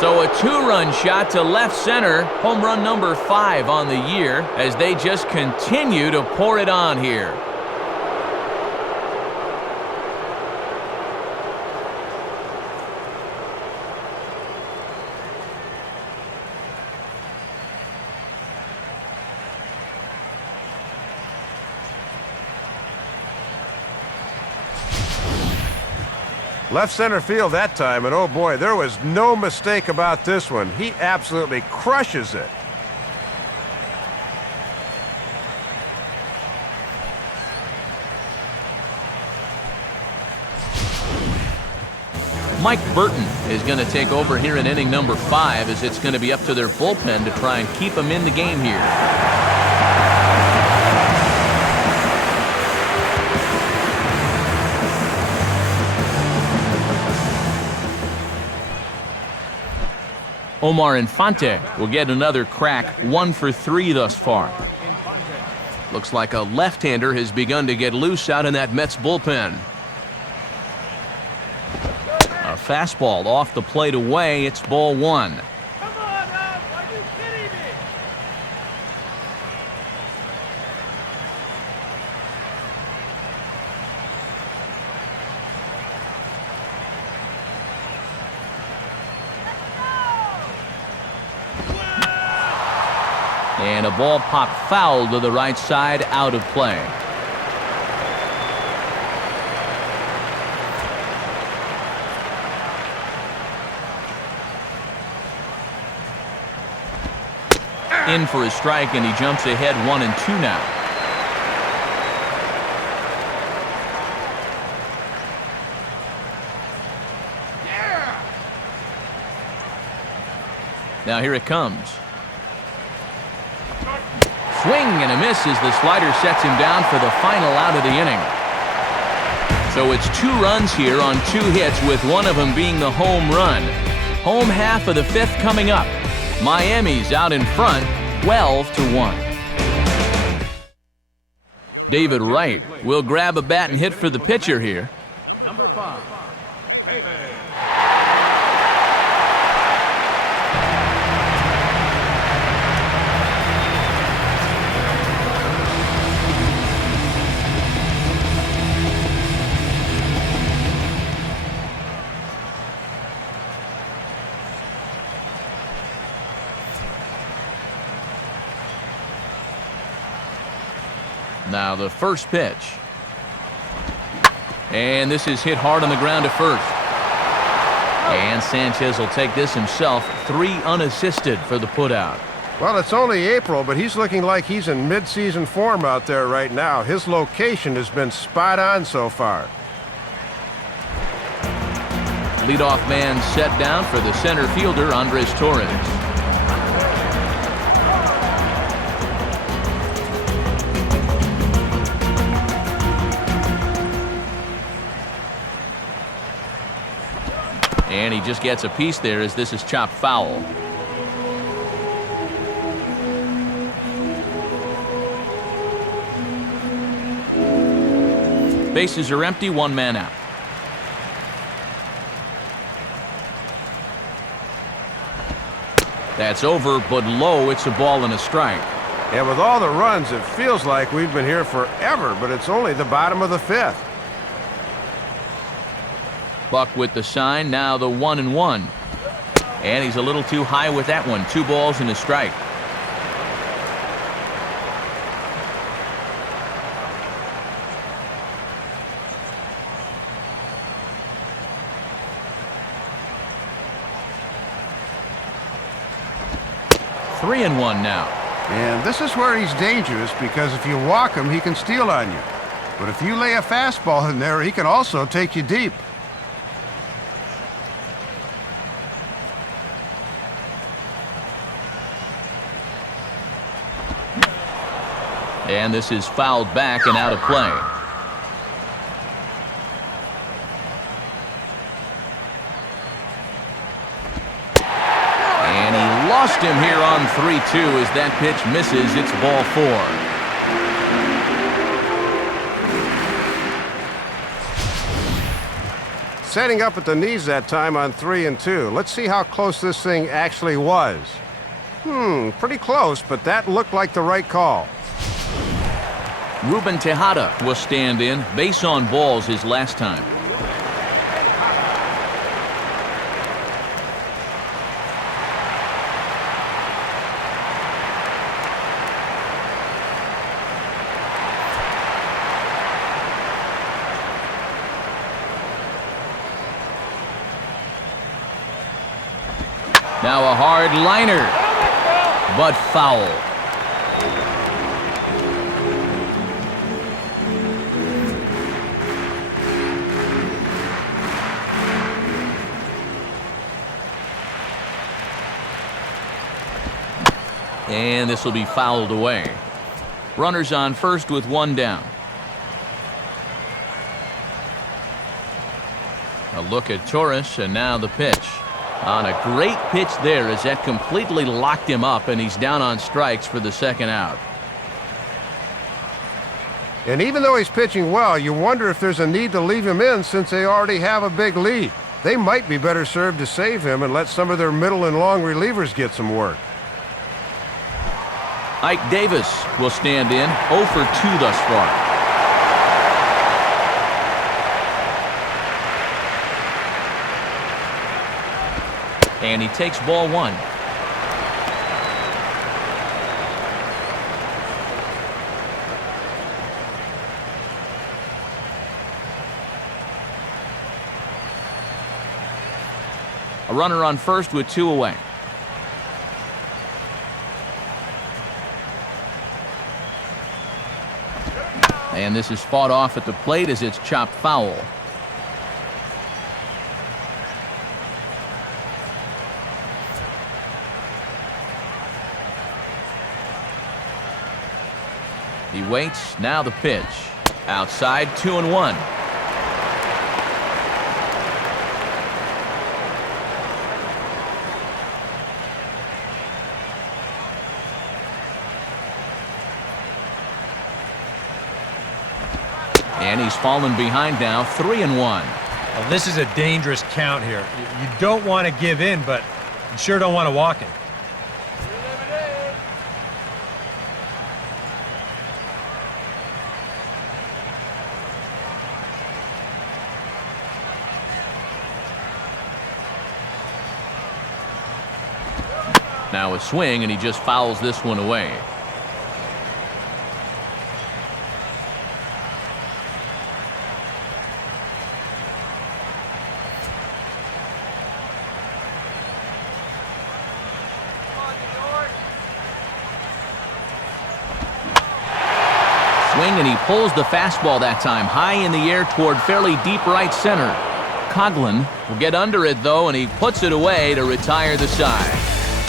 So a 2-run shot to left center, home run number 5 on the year, as they just continue to pour it on here. Left center field that time, and oh boy, there was no mistake about this one. He absolutely crushes it. Mike Burton is going to take over here in inning number 5, as it's going to be up to their bullpen to try and keep him in the game here. Omar Infante will get another crack, 1 for 3 thus far. Looks like a left-hander has begun to get loose out in that Mets bullpen. A fastball off the plate away. It's ball 1. Come on, Al. Are you kidding me? And a ball popped foul to the right side, out of play. In for a strike, and he jumps ahead 1-2 now. Yeah. Now here it comes. Swing and a miss as the slider sets him down for the final out of the inning. So it's 2 runs here on 2 hits, with one of them being the home run. Home half of the 5th coming up. Miami's out in front, 12-1. David Wright will grab a bat and hit for the pitcher here. Number 5, David. Now the first pitch. And this is hit hard on the ground to first. And Sanchez will take this himself. 3 unassisted for the putout. Well, it's only April, but he's looking like he's in mid-season form out there right now. His location has been spot on so far. Leadoff man set down for the center fielder, Andres Torres. And he just gets a piece there as this is chopped foul. Bases are empty, 1 man out. That's over, but low. It's a ball and a strike. And with all the runs, it feels like we've been here forever, but it's only the bottom of the 5th. Buck with the sign, now the 1-1. And he's a little too high with that one. 2 balls and a strike. Three and 1 now. And this is where he's dangerous, because if you walk him, he can steal on you. But if you lay a fastball in there, he can also take you deep. And this is fouled back and out of play. And he lost him here on 3-2 as that pitch misses. It's ball 4. Setting up at the knees that time on 3-2. Let's see how close this thing actually was. Pretty close, but that looked like the right call. Ruben Tejada will stand in. Base on balls his last time. Now a hard liner, but foul. And this will be fouled away. Runners on first with 1 down. A look at Torres, and now the pitch. On a great pitch there as that completely locked him up, and he's down on strikes for the 2nd out. And even though he's pitching well, you wonder if there's a need to leave him in since they already have a big lead. They might be better served to save him and let some of their middle and long relievers get some work. Ike Davis will stand in, 0 for 2 thus far. And he takes ball 1. A runner on first with 2 away. And this is fought off at the plate as it's chopped foul. He waits. Now the pitch. Outside, 2-1. And he's fallen behind now, 3-1. Well, this is a dangerous count here. You don't want to give in, but you sure don't want to walk it. Now a swing, and he just fouls this one away. Swing, and he pulls the fastball that time high in the air toward fairly deep right center. Coughlin will get under it, though, and he puts it away to retire the side.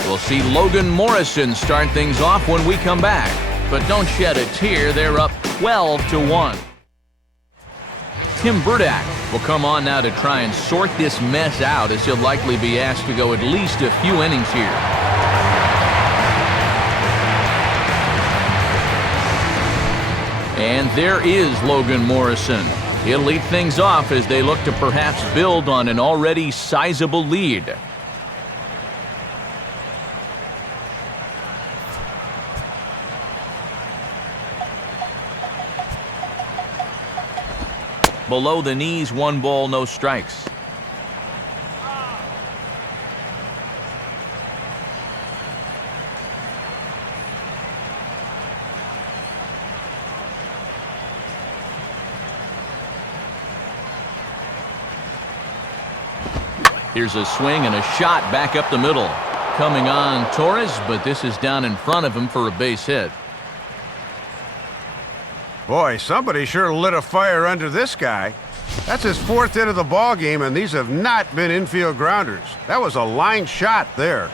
We'll see Logan Morrison start things off when we come back. But don't shed a tear, they're up 12-1. Tim Burdak will come on now to try and sort this mess out, as he'll likely be asked to go at least a few innings here. And there is Logan Morrison. He'll lead things off as they look to perhaps build on an already sizable lead. Below the knees, 1 ball, no strikes. Here's a swing and a shot back up the middle. Coming on Torres, but this is down in front of him for a base hit. Boy, somebody sure lit a fire under this guy. That's his 4th hit of the ball game, and these have not been infield grounders. That was a line shot there.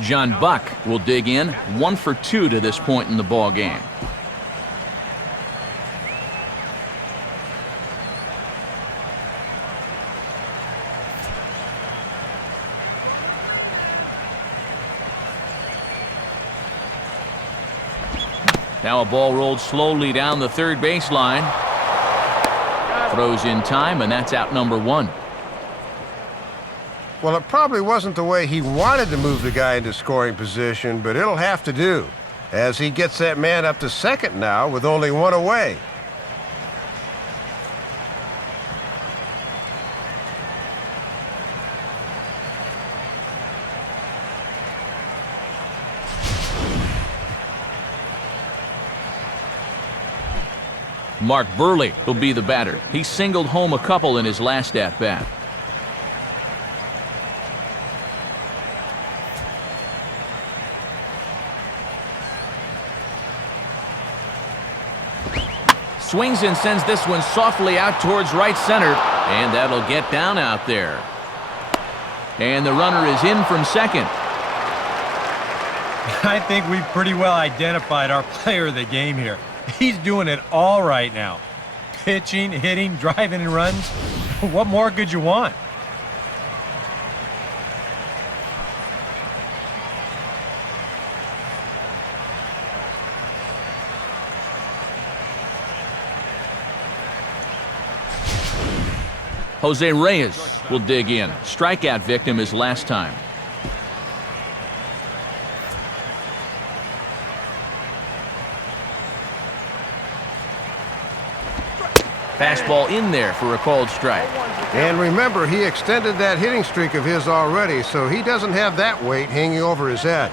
John Buck will dig in, 1 for 2 to this point in the ball game. Now a ball rolled slowly down the third baseline. Throws in time, and that's out number 1. Well, it probably wasn't the way he wanted to move the guy into scoring position, but it'll have to do, as he gets that man up to second now with only 1 away. Mark Burley will be the batter. He singled home a couple in his last at-bat. Swings and sends this one softly out towards right center, and that'll get down out there. And the runner is in from second. I think we've pretty well identified our player of the game here. He's doing it all right now. Pitching, hitting, driving in runs. What more could you want? Jose Reyes will dig in. Strikeout victim his last time. Fastball in there for a called strike. And remember, he extended that hitting streak of his already, so he doesn't have that weight hanging over his head.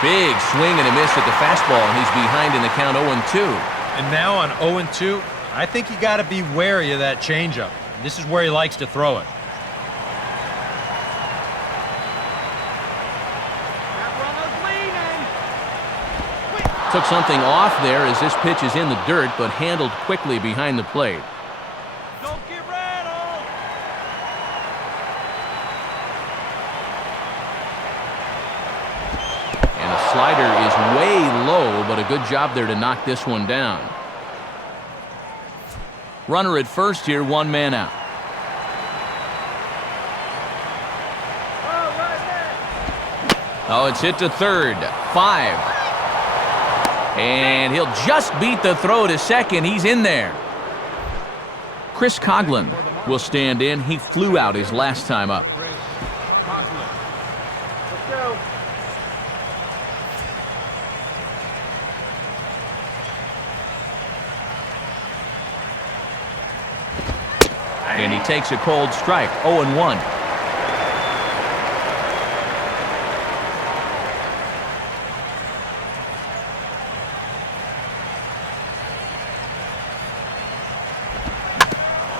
Big swing and a miss at the fastball, and he's behind in the count 0-2. And now on 0-2, I think you got to be wary of that changeup. This is where he likes to throw it. Took something off there as this pitch is in the dirt, but handled quickly behind the plate. Don't get rattled. And a slider is way low, but a good job there to knock this one down. Runner at first here, one man out. Oh, it's hit to third. 5. And he'll just beat the throw to second. He's in there. Chris Coughlin will stand in. He flew out his last time up. Let's go. And he takes a cold strike. 0-1.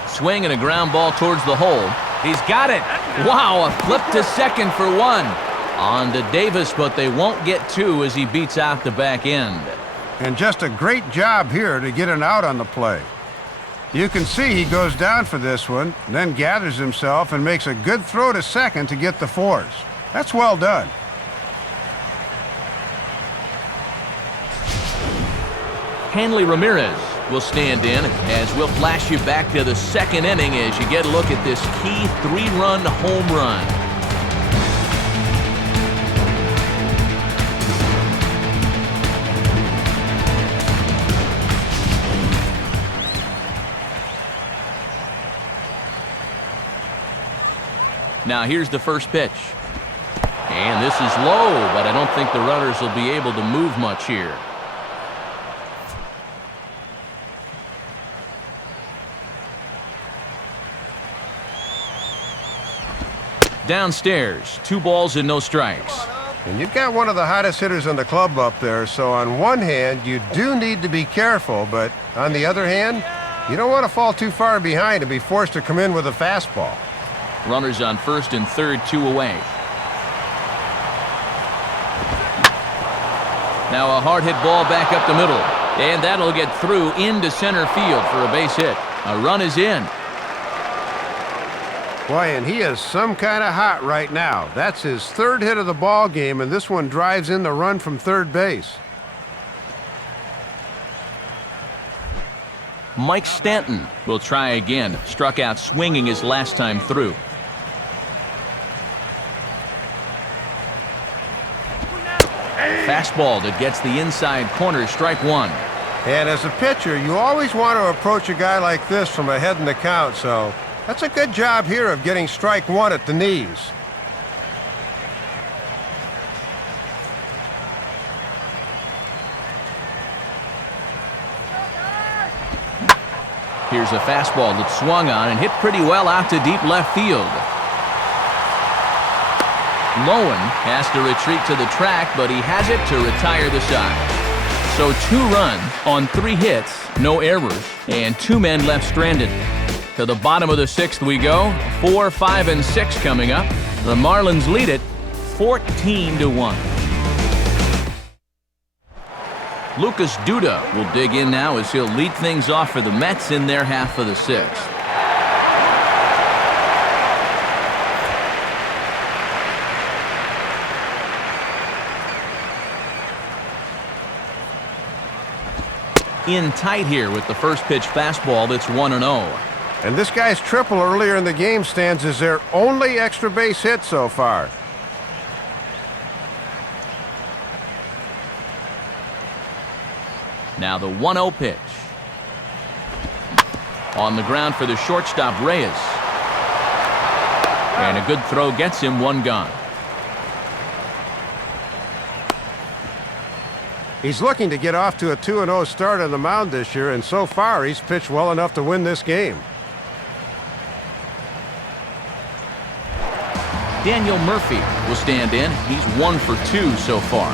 Swing and a ground ball towards the hole. He's got it. Wow, a flip to second for 1. On to Davis, but they won't get 2 as he beats out the back end. And just a great job here to get an out on the play. You can see he goes down for this one, then gathers himself and makes a good throw to second to get the 4s. That's well done. Hanley Ramirez will stand in as we'll flash you back to the second inning as you get a look at this key 3-run home run. Now here's the first pitch. And this is low, but I don't think the runners will be able to move much here. Downstairs, 2 balls and no strikes. And you've got one of the hottest hitters in the club up there, so on one hand, you do need to be careful, but on the other hand, you don't want to fall too far behind and be forced to come in with a fastball. Runners on first and third, 2 away. Now a hard hit ball back up the middle, and that'll get through into center field for a base hit. A run is in. Boy, and he is some kind of hot right now. That's his 3rd hit of the ball game, and this one drives in the run from third base. Mike Stanton will try again. Struck out swinging his last time through. Fastball that gets the inside corner, strike 1. And as a pitcher, you always want to approach a guy like this from ahead in the count, so that's a good job here of getting strike 1 at the knees. Here's a fastball that swung on and hit pretty well out to deep left field. Lowen has to retreat to the track, but he has it to retire the side. So 2 runs on 3 hits, no errors, and 2 men left stranded. To the bottom of the 6th we go. 4, 5, and 6 coming up. The Marlins lead it 14-1. Lucas Duda will dig in now as he'll lead things off for the Mets in their half of the 6th. In tight here with the first pitch fastball that's 1-0. And this guy's triple earlier in the game stands as their only extra base hit so far. Now the 1-0 pitch. On the ground for the shortstop, Reyes. And a good throw gets him 1 gone. He's looking to get off to a 2-0 start on the mound this year, and so far he's pitched well enough to win this game. Daniel Murphy will stand in. He's 1 for 2 so far.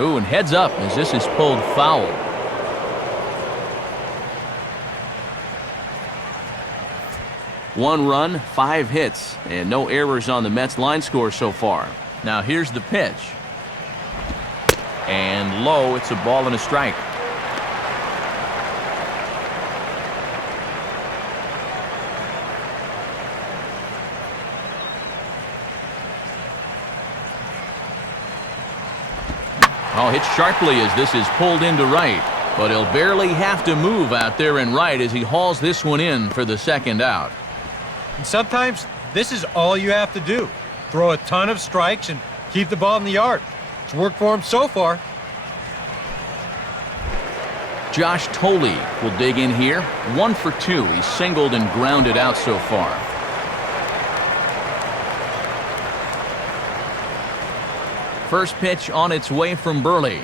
Ooh, and heads up as this is pulled foul. One run, 5 hits, and no errors on the Mets line score so far. Now here's the pitch. And low, it's a ball and a strike. Oh, hit sharply as this is pulled into right. But he'll barely have to move out there in right as he hauls this one in for the second out. And sometimes this is all you have to do. Throw a ton of strikes and keep the ball in the yard. It's worked for him so far. Josh Tolley will dig in here. 1 for 2. He's singled and grounded out so far. First pitch on its way from Burley.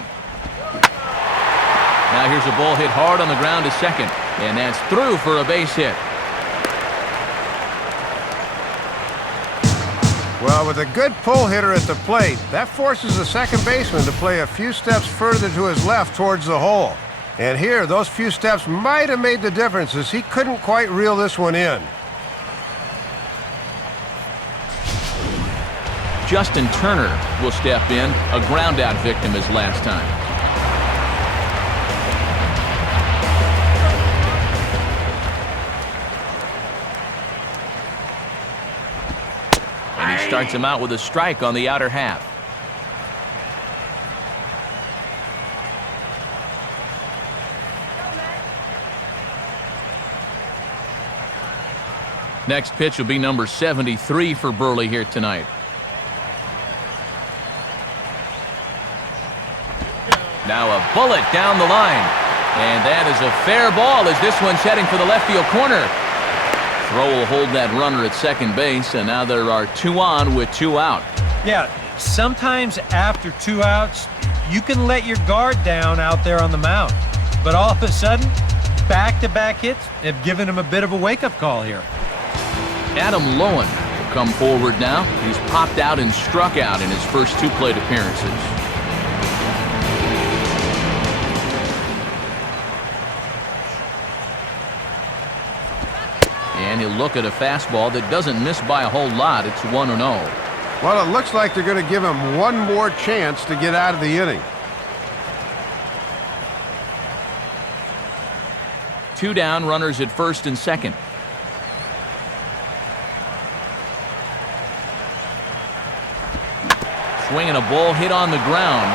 Now here's a ball hit hard on the ground to second, and that's through for a base hit. Well, with a good pull hitter at the plate, that forces the second baseman to play a few steps further to his left towards the hole. And here, those few steps might have made the difference as he couldn't quite reel this one in. Justin Turner will step in, a ground-out victim his last time. And he starts him out with a strike on the outer half. Next pitch will be number 73 for Burley here tonight. Now a bullet down the line. And that is a fair ball as this one's heading for the left field corner. Throw will hold that runner at second base, and now there are 2 on with 2 out. Yeah, sometimes after 2 outs, you can let your guard down out there on the mound. But all of a sudden, back-to-back hits have given him a bit of a wake-up call here. Adam Lowen will come forward now. He's popped out and struck out in his first 2 plate appearances. And he'll look at a fastball that doesn't miss by a whole lot. It's 1-0. Well, it looks like they're going to give him one more chance to get out of the inning. 2 down, runners at first and second. Swinging a ball hit on the ground,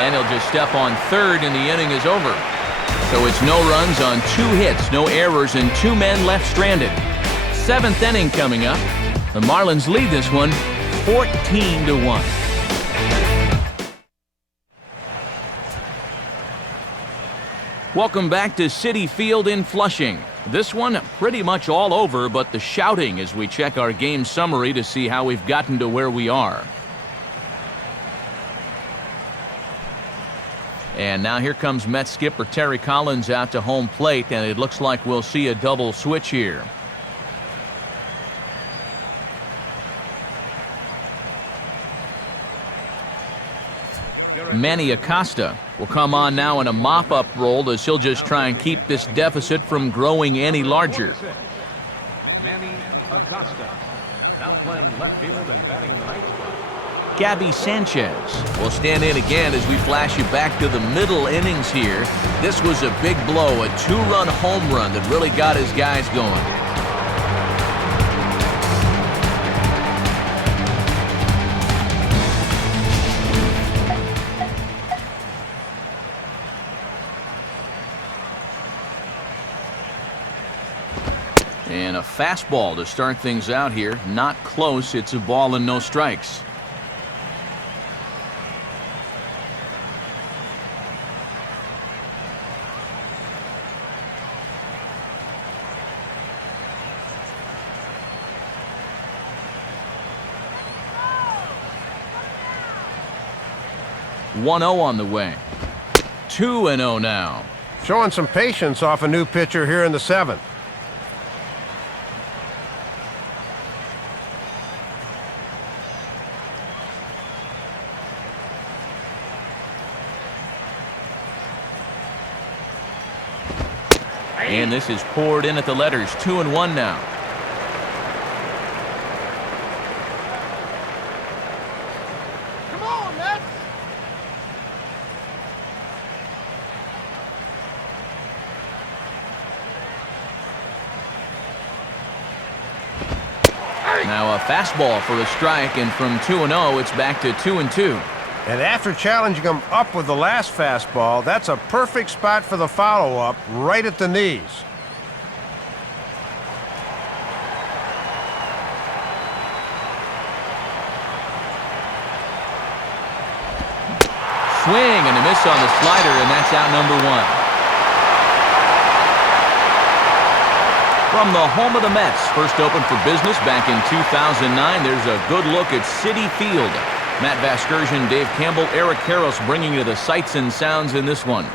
and he'll just step on third, and the inning is over. So it's no runs on 2 hits, no errors, and 2 men left stranded. 7th inning coming up. The Marlins lead this one 14-1. Welcome back to Citi Field in Flushing. This one pretty much all over, but the shouting as we check our game summary to see how we've gotten to where we are. And now here comes Mets skipper Terry Collins out to home plate, and it looks like we'll see a double switch here. Manny Acosta will come on now in a mop-up role as he'll just try and keep this deficit from growing any larger. Manny Acosta, now playing left field and batting in the ninth spot. Gabby Sanchez will stand in again as we flash you back to the middle innings here. This was a big blow, a 2-run home run that really got his guys going. And a fastball to start things out here. Not close. It's a ball and no strikes. One-0 on the way. 2-0 now. Showing some patience off a new pitcher here in the 7th. And this is poured in at the letters. 2-1 now. Come on, Mets! Now a fastball for a strike, and from 2-0, it's back to 2-2. And after challenging him up with the last fastball, that's a perfect spot for the follow-up, right at the knees. Swing and a miss on the slider, and that's out number one. From the home of the Mets, first opened for business back in 2009, there's a good look at Citi Field. Matt Vasgersian, Dave Campbell, Eric Karros bringing you the sights and sounds in this one.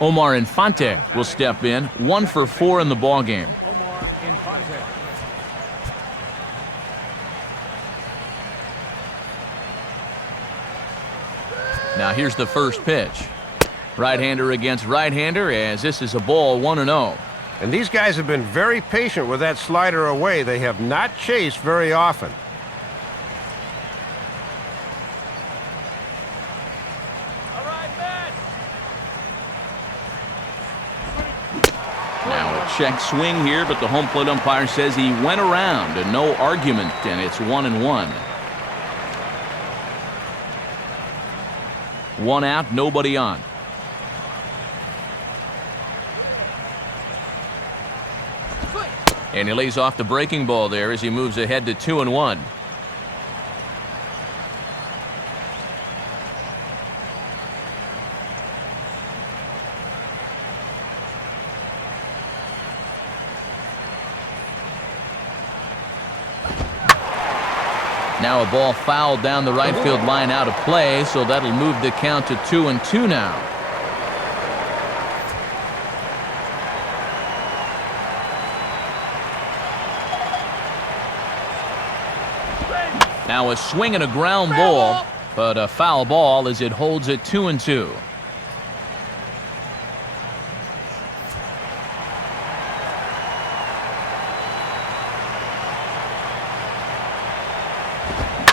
Omar Infante will step in, 1 for 4 in the ballgame. Omar Infante. Now here's the first pitch. Right-hander against right-hander, as this is a ball 1-0. And these guys have been very patient with that slider away. They have not chased very often. Now a check swing here, but the home plate umpire says he went around, and no argument, and it's 1-1. 1 out, nobody on. And he lays off the breaking ball there as he moves ahead to 2-1. Now a ball fouled down the right field line out of play, so that'll move the count to 2-2 now. Now a swing and a ground ball, but a foul ball as it holds it 2-2.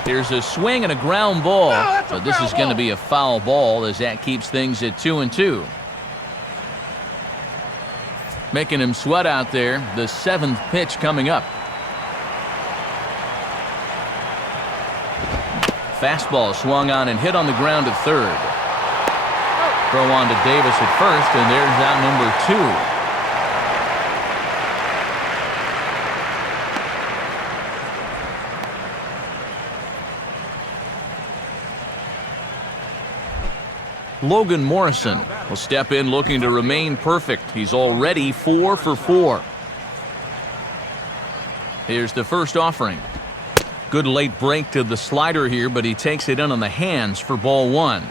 Here's a swing and a ground ball, but this is going to be a foul ball as that keeps things at 2-2. Making him sweat out there, the 7th pitch coming up. Fastball swung on and hit on the ground to third. Throw on to Davis at first, and there's out number 2. Logan Morrison will step in looking to remain perfect. He's already 4 for 4. Here's the first offering. Good late break to the slider here, but he takes it in on the hands for ball 1.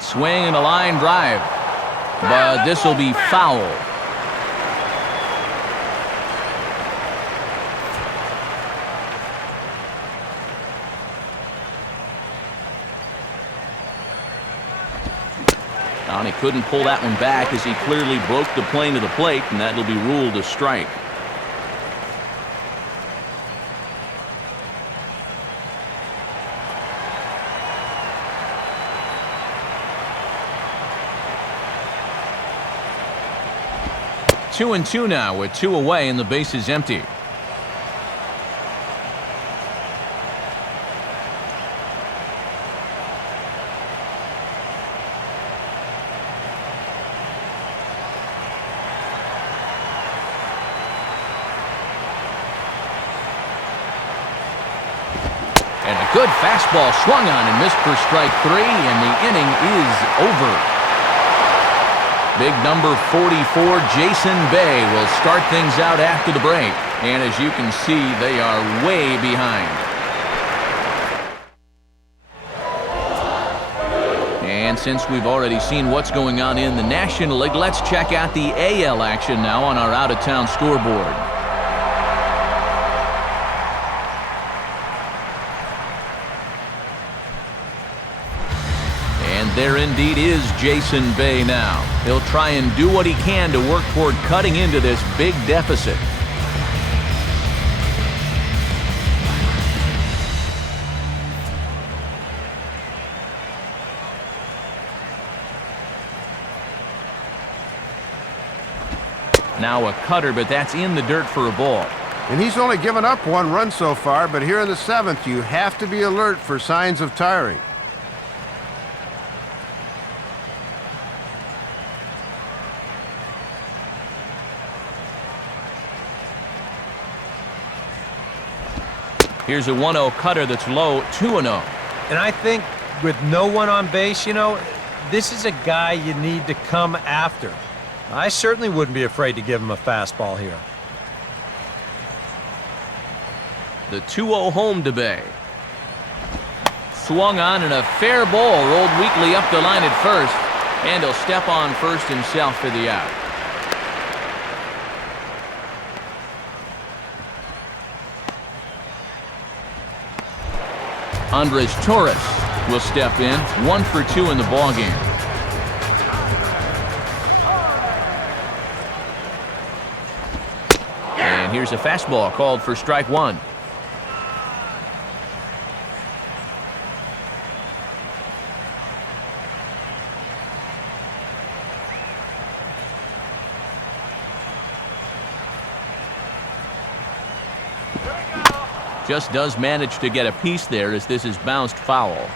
Swing and a line drive, but this will be foul. And he couldn't pull that one back as he clearly broke the plane of the plate, and that'll be ruled a strike. Two and two now with 2 away and the base is empty. And a good fastball swung on and missed for strike 3, and the inning is over. Big number 44, Jason Bay, will start things out after the break. And as you can see, they are way behind. And since we've already seen what's going on in the National League, let's check out the AL action now on our out-of-town scoreboard. There indeed is Jason Bay now. He'll try and do what he can to work toward cutting into this big deficit. Now a cutter, but that's in the dirt for a ball. And he's only given up 1 run so far, but here in the 7th, you have to be alert for signs of tiring. Here's a 1-0 cutter that's low, 2-0. And I think with no one on base, this is a guy you need to come after. I certainly wouldn't be afraid to give him a fastball here. The 2-0 home to Bay. Swung on and a fair ball rolled weakly up the line at first. And he'll step on first himself for the out. Andres Torres will step in, 1 for 2 in the ballgame. And here's a fastball called for strike 1. Just does manage to get a piece there as this is bounced foul.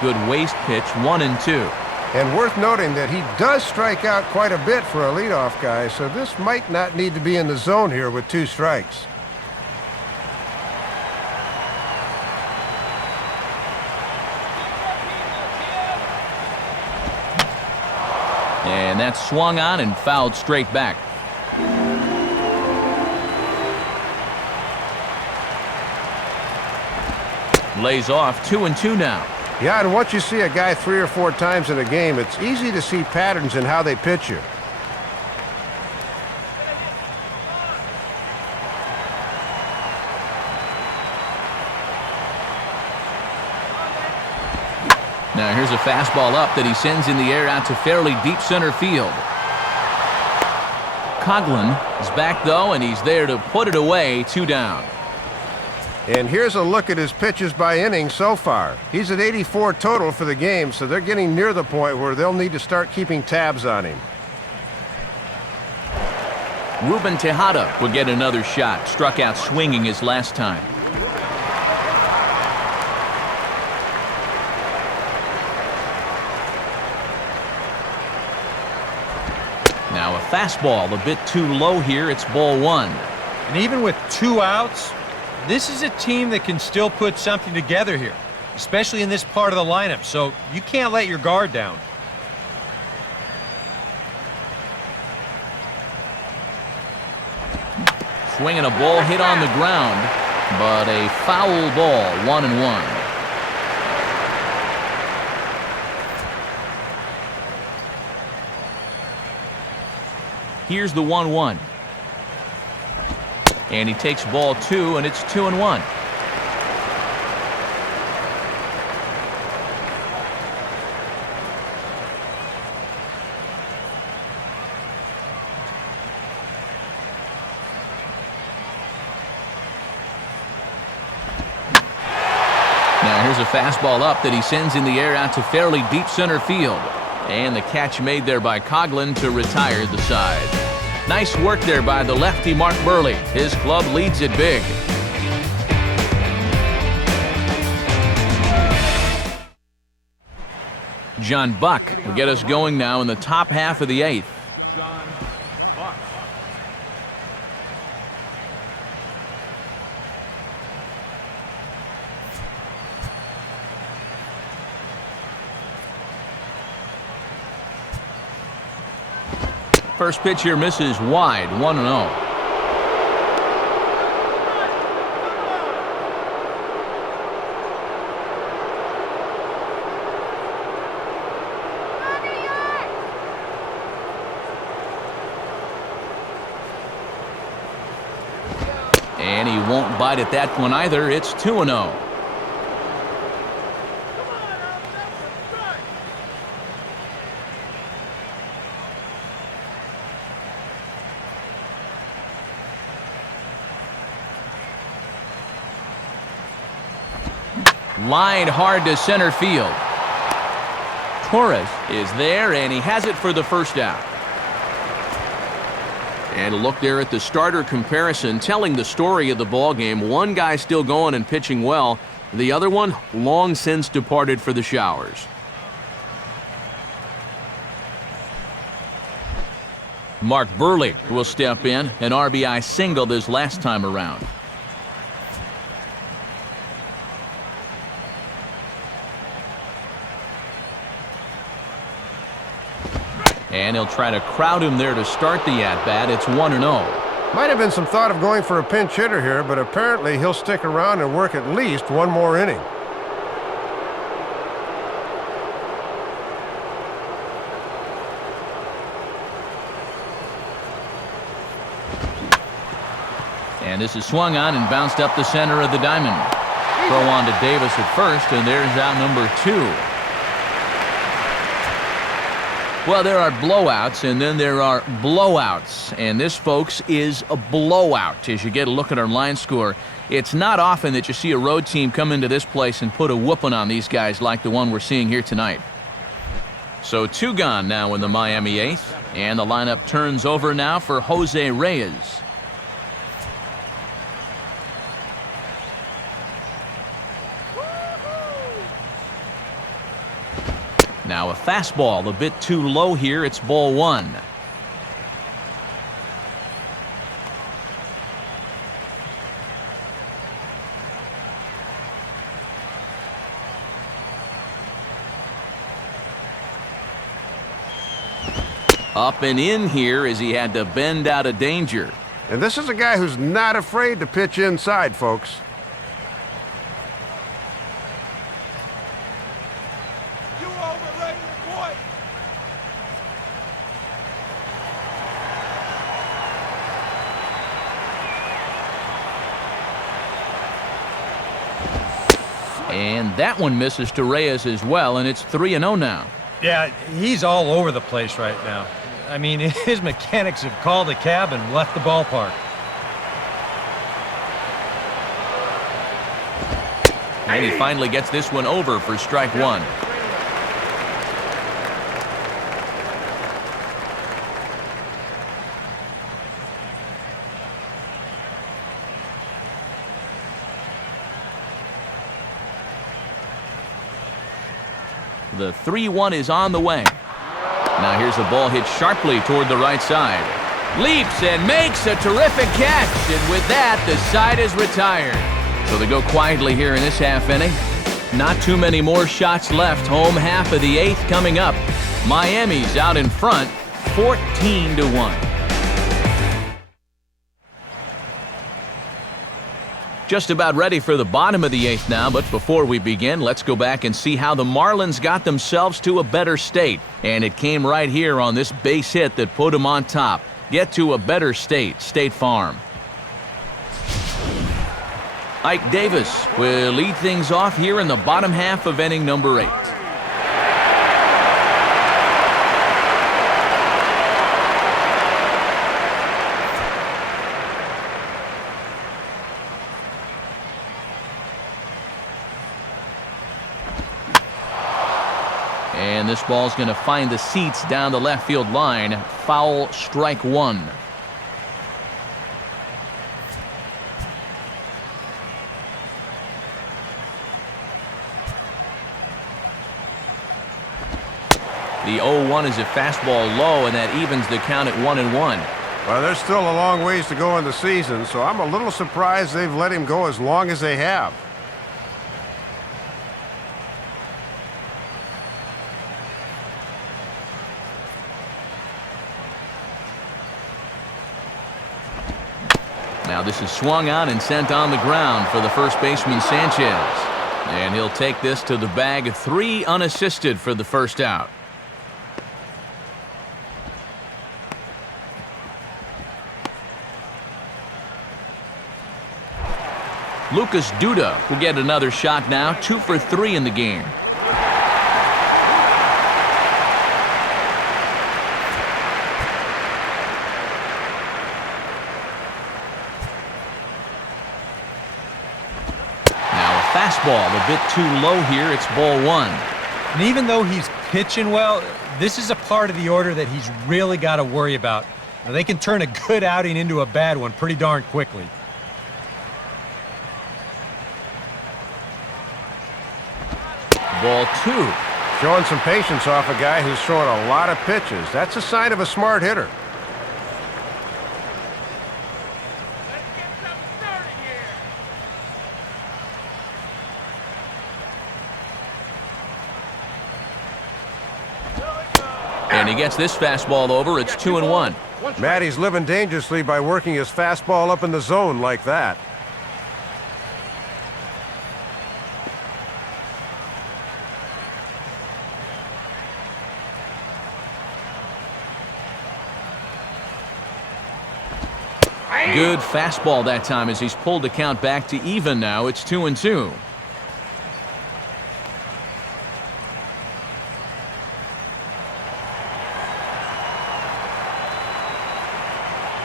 Good waist pitch, 1-2. And worth noting that he does strike out quite a bit for a leadoff guy, so this might not need to be in the zone here with 2 strikes. And that's swung on and fouled straight back. Lays off, 2-2 now. Yeah, and once you see a guy 3 or 4 times in a game, it's easy to see patterns in how they pitch you. Now here's a fastball up that he sends in the air out to fairly deep center field. Coughlin is back though, and he's there to put it away, 2 down. And here's a look at his pitches by inning so far. He's at 84 total for the game, so they're getting near the point where they'll need to start keeping tabs on him. Ruben Tejada will get another shot. Struck out swinging his last time. Now a fastball a bit too low here. It's ball 1. And even with 2 outs, this is a team that can still put something together here, especially in this part of the lineup, so you can't let your guard down. Swinging a ball hit on the ground, but a foul ball, 1-1. Here's the 1-1. And he takes ball 2, and it's 2-1. Now here's a fastball up that he sends in the air out to fairly deep center field. And the catch made there by Coughlin to retire the side. Nice work there by the lefty Mark Burley. His club leads it big. John Buck will get us going now in the top half of the 8th. John Buck. First pitch here misses wide, 1-0. And he won't bite at that one either. It's 2-0. Lined hard to center field. Torres is there, and he has it for the first out. And a look there at the starter comparison, telling the story of the ball game. One guy still going and pitching well. The other one long since departed for the showers. Mark Burley will step in, an RBI single this last time around. And he'll try to crowd him there to start the at-bat. It's 1-0. Might have been some thought of going for a pinch hitter here, but apparently he'll stick around and work at least one more inning. And this is swung on and bounced up the center of the diamond. Throw on to Davis at first, and there's out number 2. Well, there are blowouts, and then there are blowouts. And this, folks, is a blowout as you get a look at our line score. It's not often that you see a road team come into this place and put a whooping on these guys like the one we're seeing here tonight. So 2 gone now in the Miami 8th, and the lineup turns over now for Jose Reyes. Now a fastball a bit too low here. It's ball 1. Up and in here as he had to bend out of danger. And this is a guy who's not afraid to pitch inside, folks. And that one misses to Reyes as well, and it's 3-0 now. Yeah, he's all over the place right now. I mean, his mechanics have called the cab and left the ballpark. And he finally gets this one over for strike 1. The 3-1 is on the way. Now here's a ball hit sharply toward the right side. Leaps and makes a terrific catch. And with that, the side is retired. So they go quietly here in this half inning. Not too many more shots left. Home half of the 8th coming up. Miami's out in front, 14-1. Just about ready for the bottom of the 8th now, but before we begin, let's go back and see how the Marlins got themselves to a better state. And it came right here on this base hit that put them on top. Get to a better state, State Farm. Ike Davis will lead things off here in the bottom half of inning number 8. And this ball's going to find the seats down the left field line. Foul, strike 1. The 0-1 is a fastball low, and that evens the count at 1-1. Well, there's still a long ways to go in the season, so I'm a little surprised they've let him go as long as they have. Now this is swung on and sent on the ground for the first baseman, Sanchez. And he'll take this to the bag. 3 unassisted for the first out. Lucas Duda will get another shot now. 2 for 3 in the game. fastball, a bit too low here. It's ball one. And even though he's pitching well, this is a part of the order that he's really got to worry about. Now, they can turn a good outing into a bad one pretty darn quickly. Ball two. Showing some patience off a guy who's throwing a lot of pitches. That's a sign of a smart hitter. Let's get something started here. And he gets this fastball over. It's 2-1. Matty's living dangerously by working his fastball up in the zone like that. Good fastball that time as he's pulled the count back to even now. It's 2-2.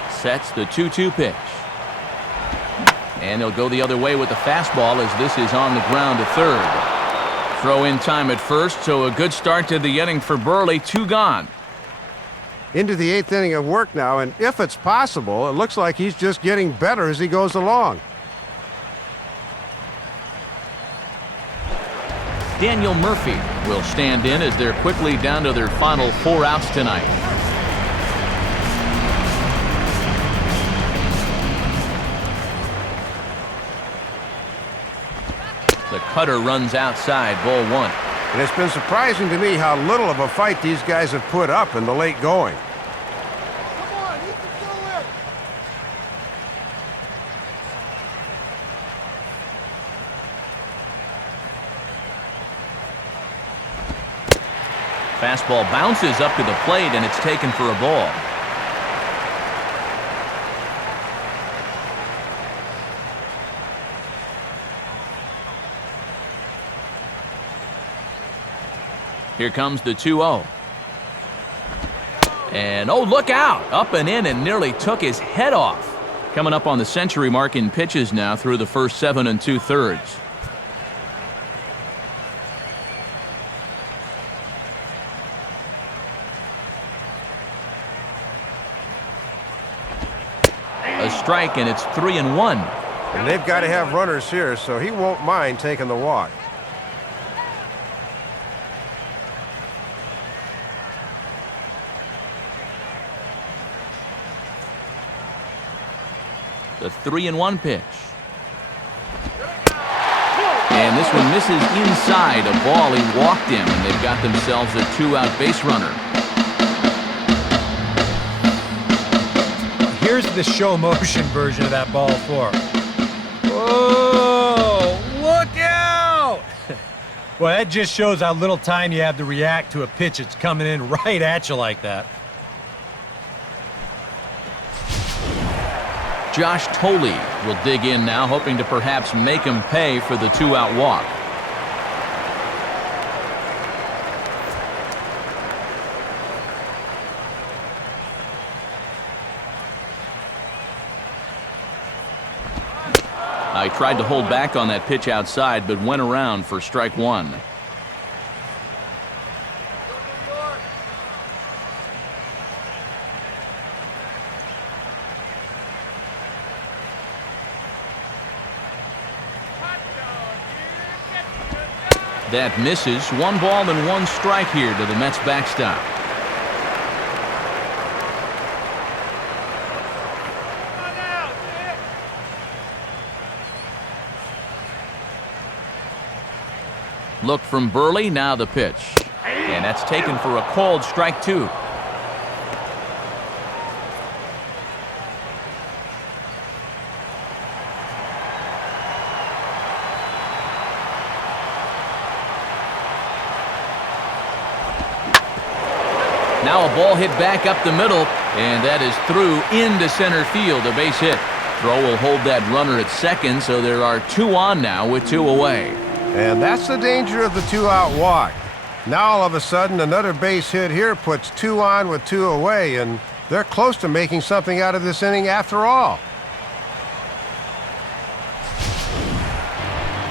Sets the 2-2 pitch. And he'll go the other way with the fastball as this is on the ground to third. Throw in time at first, so a good start to the inning for Burley. 2 gone. Into the 8th inning of work now, and if it's possible, it looks like he's just getting better as he goes along. Daniel Murphy will stand in as they're quickly down to their final 4 outs tonight. The cutter runs outside, ball one. And it's been surprising to me how little of a fight these guys have put up in the late going. Come on, you can do it. Fastball bounces up to the plate, and it's taken for a ball. Here comes the 2-0. And, oh, look out! Up and in and nearly took his head off. Coming up on the century mark in pitches now through the first 7 2/3. A strike, and it's 3-1. And they've got to have runners here, so he won't mind taking the walk. The 3-1 pitch. And this one misses inside a ball. He walked him, and they've got themselves a 2-out base runner. Here's the show motion version of that ball 4. Whoa! Look out! Well, that just shows how little time you have to react to a pitch that's coming in right at you like that. Josh Toley will dig in now, hoping to perhaps make him pay for the 2-out walk. I tried to hold back on that pitch outside, but went around for strike one. That misses. 1 ball and 1 strike here to the Mets backstop. Look from Burley, now the pitch. And that's taken for a called strike 2. Now a ball hit back up the middle, and that is through into center field, a base hit. Throw will hold that runner at second, so there are 2 on now with 2 away. And that's the danger of the 2-out walk. Now all of a sudden another base hit here puts 2 on with 2 away, and they're close to making something out of this inning after all.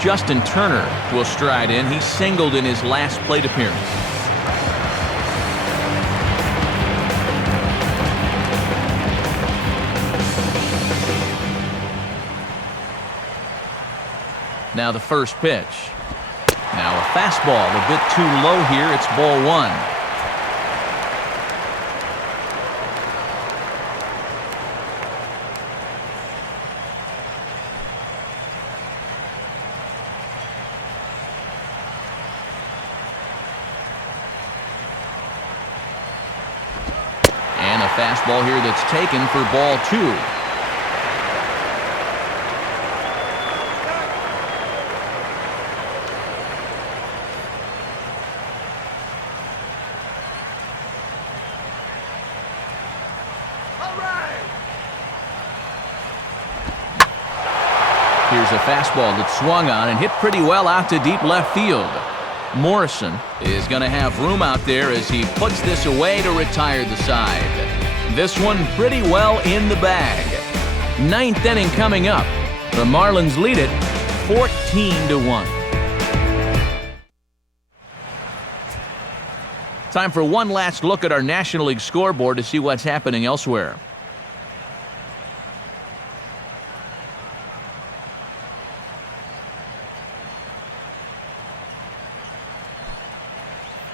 Justin Turner will stride in. He singled in his last plate appearance. Now the first pitch. Now a fastball, a bit too low here. It's ball one. And a fastball here that's taken for ball two. Here's a fastball that swung on and hit pretty well out to deep left field. Morrison is going to have room out there as he puts this away to retire the side. This one pretty well in the bag. Ninth inning coming up. The Marlins lead it 14-1. Time for one last look at our National League scoreboard to see what's happening elsewhere.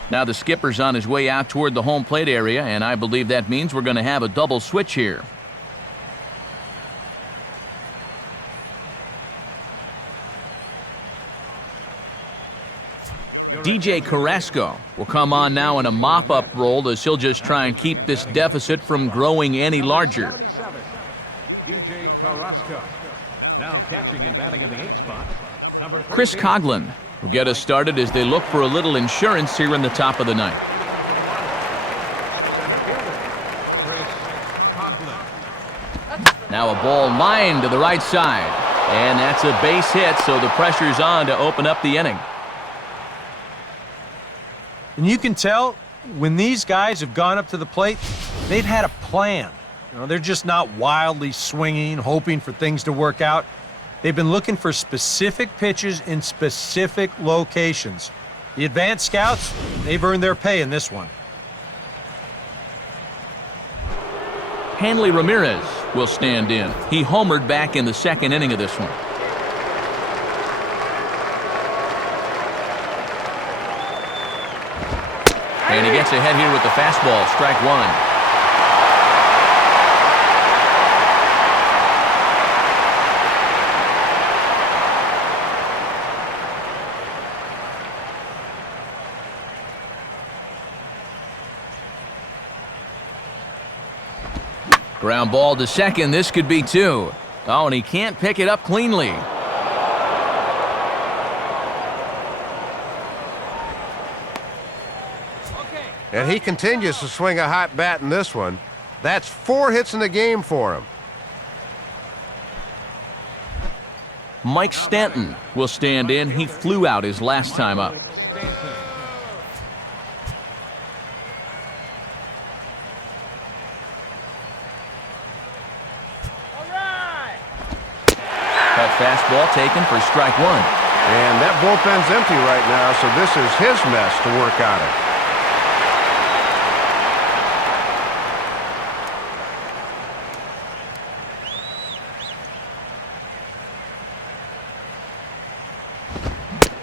Now the skipper's on his way out toward the home plate area, and I believe that means we're going to have a double switch here. DJ Carrasco will come on now in a mop-up role as he'll just try and keep this deficit from growing any larger. DJ Carrasco now catching and batting in the 8th spot. Number Chris Coughlin will get us started as they look for a little insurance here in the top of the ninth. Now a ball lined to the right side, and that's a base hit, so the pressure's on to open up the inning. And you can tell when these guys have gone up to the plate, they've had a plan. You know, they're just not wildly swinging, hoping for things to work out. They've been looking for specific pitches in specific locations. The advanced scouts, they've earned their pay in this one. Hanley Ramirez will stand in. He homered back in the second inning of this one. And he gets ahead here with the fastball, strike one. Ground ball to second. This could be two. Oh, and he can't pick it up cleanly. And he continues to swing a hot bat in this one. That's 4 hits in the game for him. Mike Stanton will stand in. He flew out his last time up. That fastball taken for strike one. And that bullpen's empty right now, so this is his mess to work out of.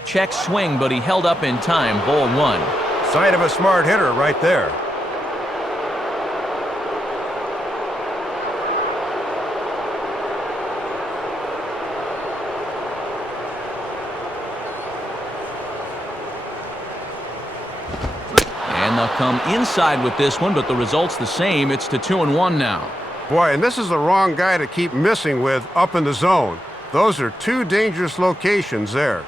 Check swing, but he held up in time. Ball one. Sign of a smart hitter right there. And they'll come inside with this one, but the result's the same. It's to 2-1 now. Boy, and this is the wrong guy to keep missing with up in the zone. Those are two dangerous locations there.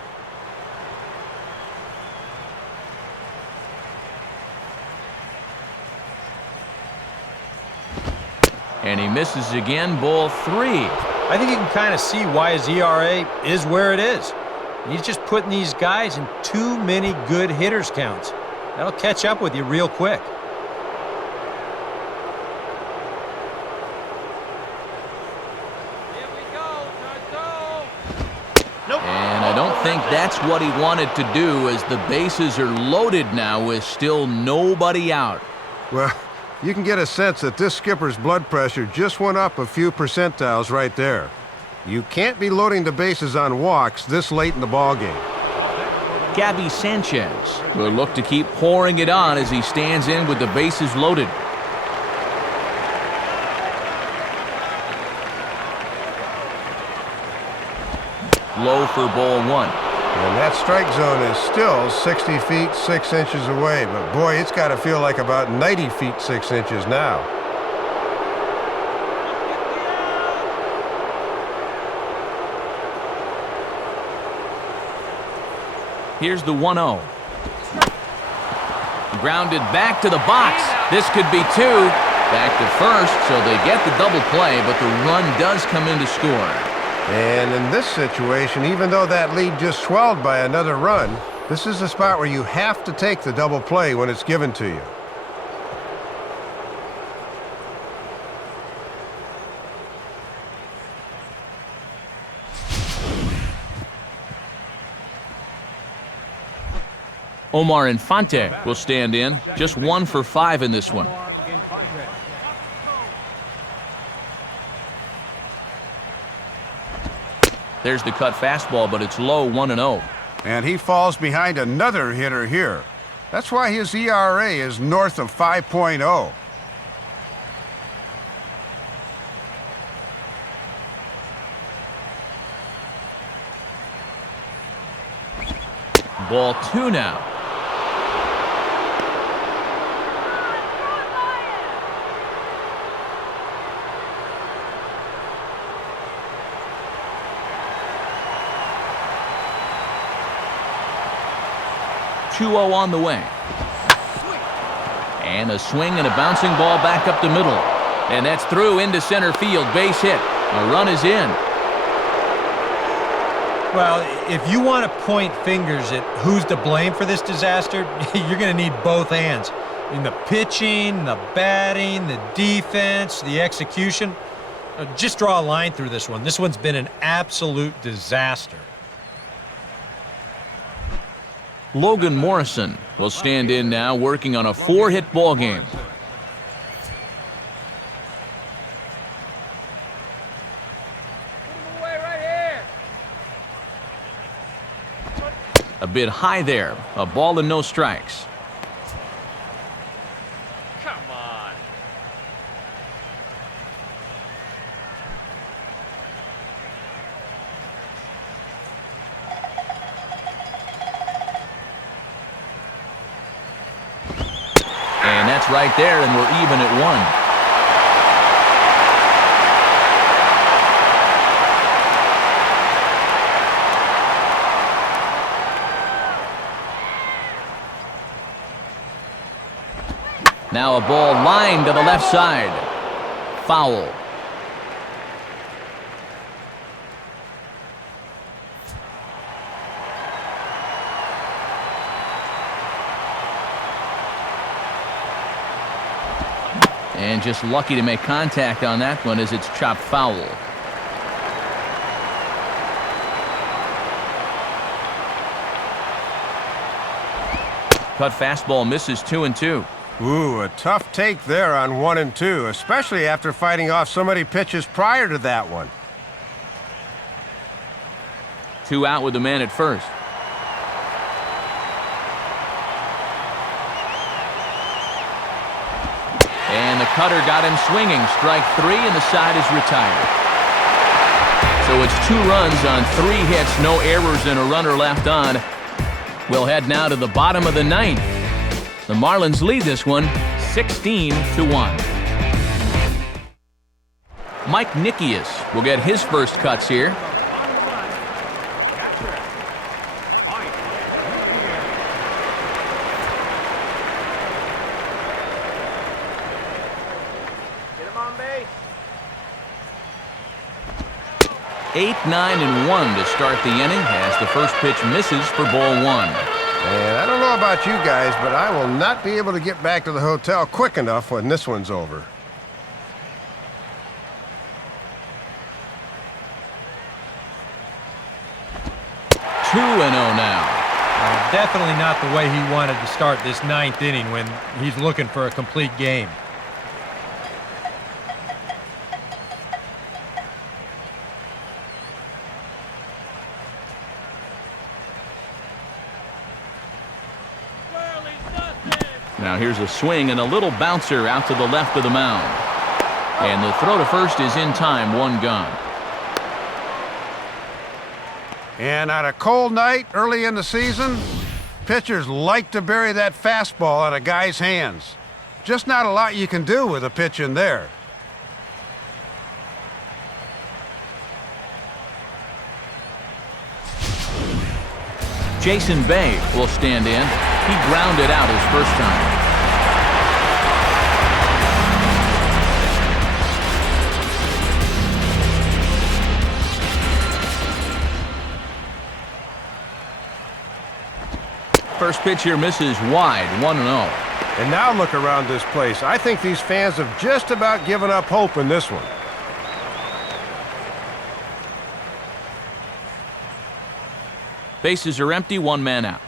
And he misses again, ball three. I think you can kind of see why his ERA is where it is. He's just putting these guys in too many good hitters counts. That'll catch up with you real quick. And I don't think that's what he wanted to do, as the bases are loaded now with still nobody out. Well, you can get a sense that this skipper's blood pressure just went up a few percentiles right there. You can't be loading the bases on walks this late in the ballgame. Gabby Sanchez will look to keep pouring it on as he stands in with the bases loaded. Low for ball one. And that strike zone is still 60 feet 6 inches away, but boy, it's got to feel like about 90 feet 6 inches now. Here's the 1-0. Grounded back to the box. This could be two. Back to first, so they get the double play, but the run does come in to score. And in this situation, even though that lead just swelled by another run, this is a spot where you have to take the double play when it's given to you. Omar Infante will stand in, just 1 for 5 in this one. There's the cut fastball, but it's low, 1-0. And he falls behind another hitter here. That's why his ERA is north of 5.0. Ball 2 now. .2-0 on the way. And a swing and a bouncing ball back up the middle. And that's through into center field. Base hit. A run is in. Well, if you want to point fingers at who's to blame for this disaster, you're going to need both hands. In the pitching, the batting, the defense, the execution. Just draw a line through this one. This one's been an absolute disaster. Logan Morrison will stand in now, working on a 4-hit ball game. A bit high there. A ball and no strikes. Come on. And that's right there, and we're even at 1. Now a ball lined to the left side. Foul. And just lucky to make contact on that one as it's chopped foul. Cut fastball misses 2-2. Ooh, a tough take there on 1 and 2, especially after fighting off so many pitches prior to that one. 2 out with the man at first. And the cutter got him swinging. Strike 3, and the side is retired. So it's 2 runs on 3 hits, no errors, and a runner left on. We'll head now to the bottom of the 9th. The Marlins lead this one 16-1. Mike Nickius will get his first cuts here. Get him on base. 8, 9, and 1 to start the inning as the first pitch misses for ball 1. And I don't know about you guys, but I will not be able to get back to the hotel quick enough when this one's over. now. Definitely not the way he wanted to start this ninth inning when he's looking for a complete game. Now here's a swing and a little bouncer out to the left of the mound. And the throw to first is in time, one gone. And on a cold night early in the season, pitchers like to bury that fastball on a guy's hands. Just not a lot you can do with a pitch in there. Jason Bay will stand in. He grounded out his first time. First pitch here misses wide, 1-0. And now look around this place. I think these fans have just about given up hope in this one. Bases are empty, one man out.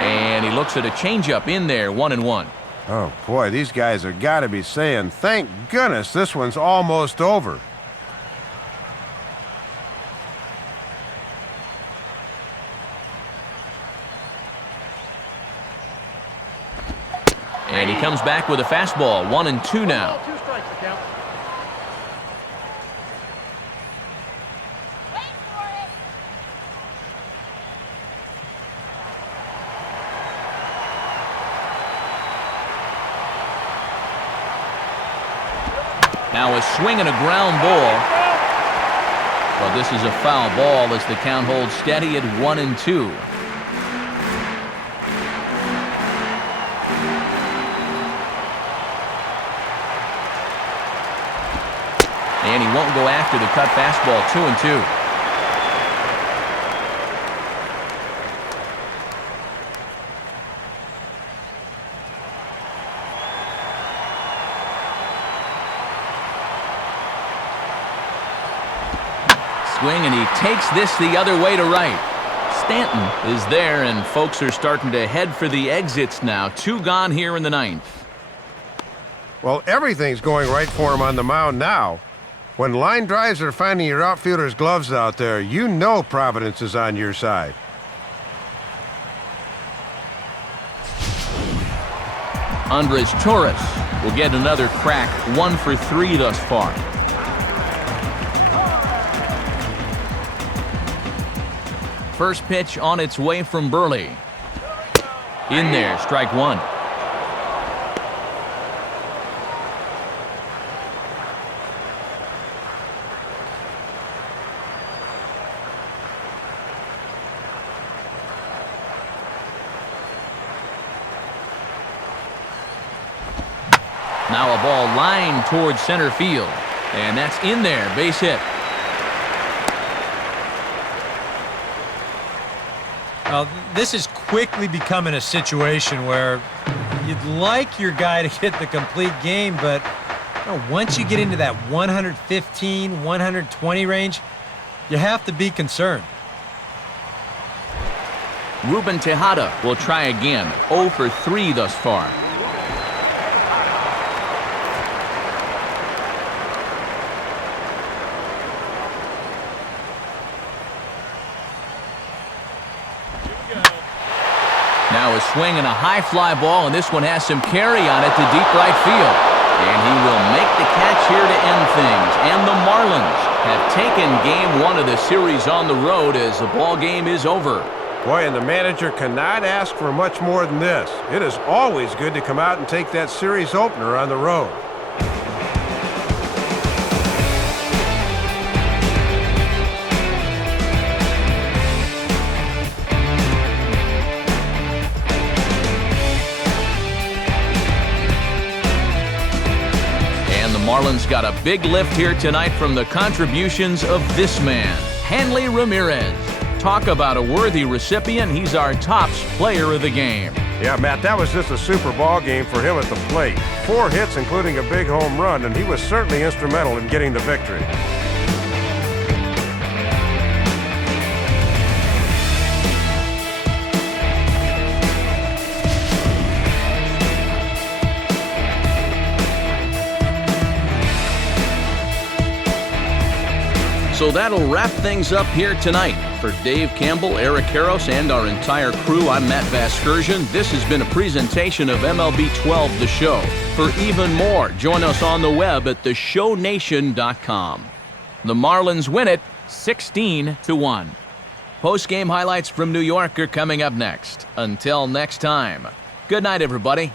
And he looks at a changeup in there, 1-1. Oh, boy, these guys have got to be saying, thank goodness this one's almost over. And he comes back with a fastball, 1-2 now. 2 strikes to count. Now a swing and a ground ball. Well, this is a foul ball as the count holds steady at 1-2. And he won't go after the cut fastball, 2-2. Swing, and he takes this the other way to right. Stanton is there, and folks are starting to head for the exits now. 2 gone here in the ninth. Well, everything's going right for him on the mound now. When line drives are finding your outfielder's gloves out there, you know Providence is on your side. Andres Torres will get another crack, 1 for 3 thus far. First pitch on its way from Burley. In there, strike 1. Now a ball lined towards center field. And that's in there, base hit. Well, this is quickly becoming a situation where you'd like your guy to get the complete game, but once you get into that 115, 120 range, you have to be concerned. Ruben Tejada will try again, 0 for 3 thus far. Now a swing and a high fly ball, and this one has some carry on it to deep right field. And he will make the catch here to end things. And the Marlins have taken game 1 of the series on the road as the ball game is over. Boy, and the manager cannot ask for much more than this. It is always good to come out and take that series opener on the road. Marlins got a big lift here tonight from the contributions of this man, Hanley Ramirez. Talk about a worthy recipient. He's our tops player of the game. Yeah, Matt, that was just a super ball game for him at the plate. 4 hits, including a big home run, and he was certainly instrumental in getting the victory. So that'll wrap things up here tonight. For Dave Campbell, Eric Karros, and our entire crew, I'm Matt Vasgersian. This has been a presentation of MLB 12 The Show. For even more, join us on the web at theshownation.com. The Marlins win it 16-1. Post-game highlights from New York are coming up next. Until next time, good night, everybody.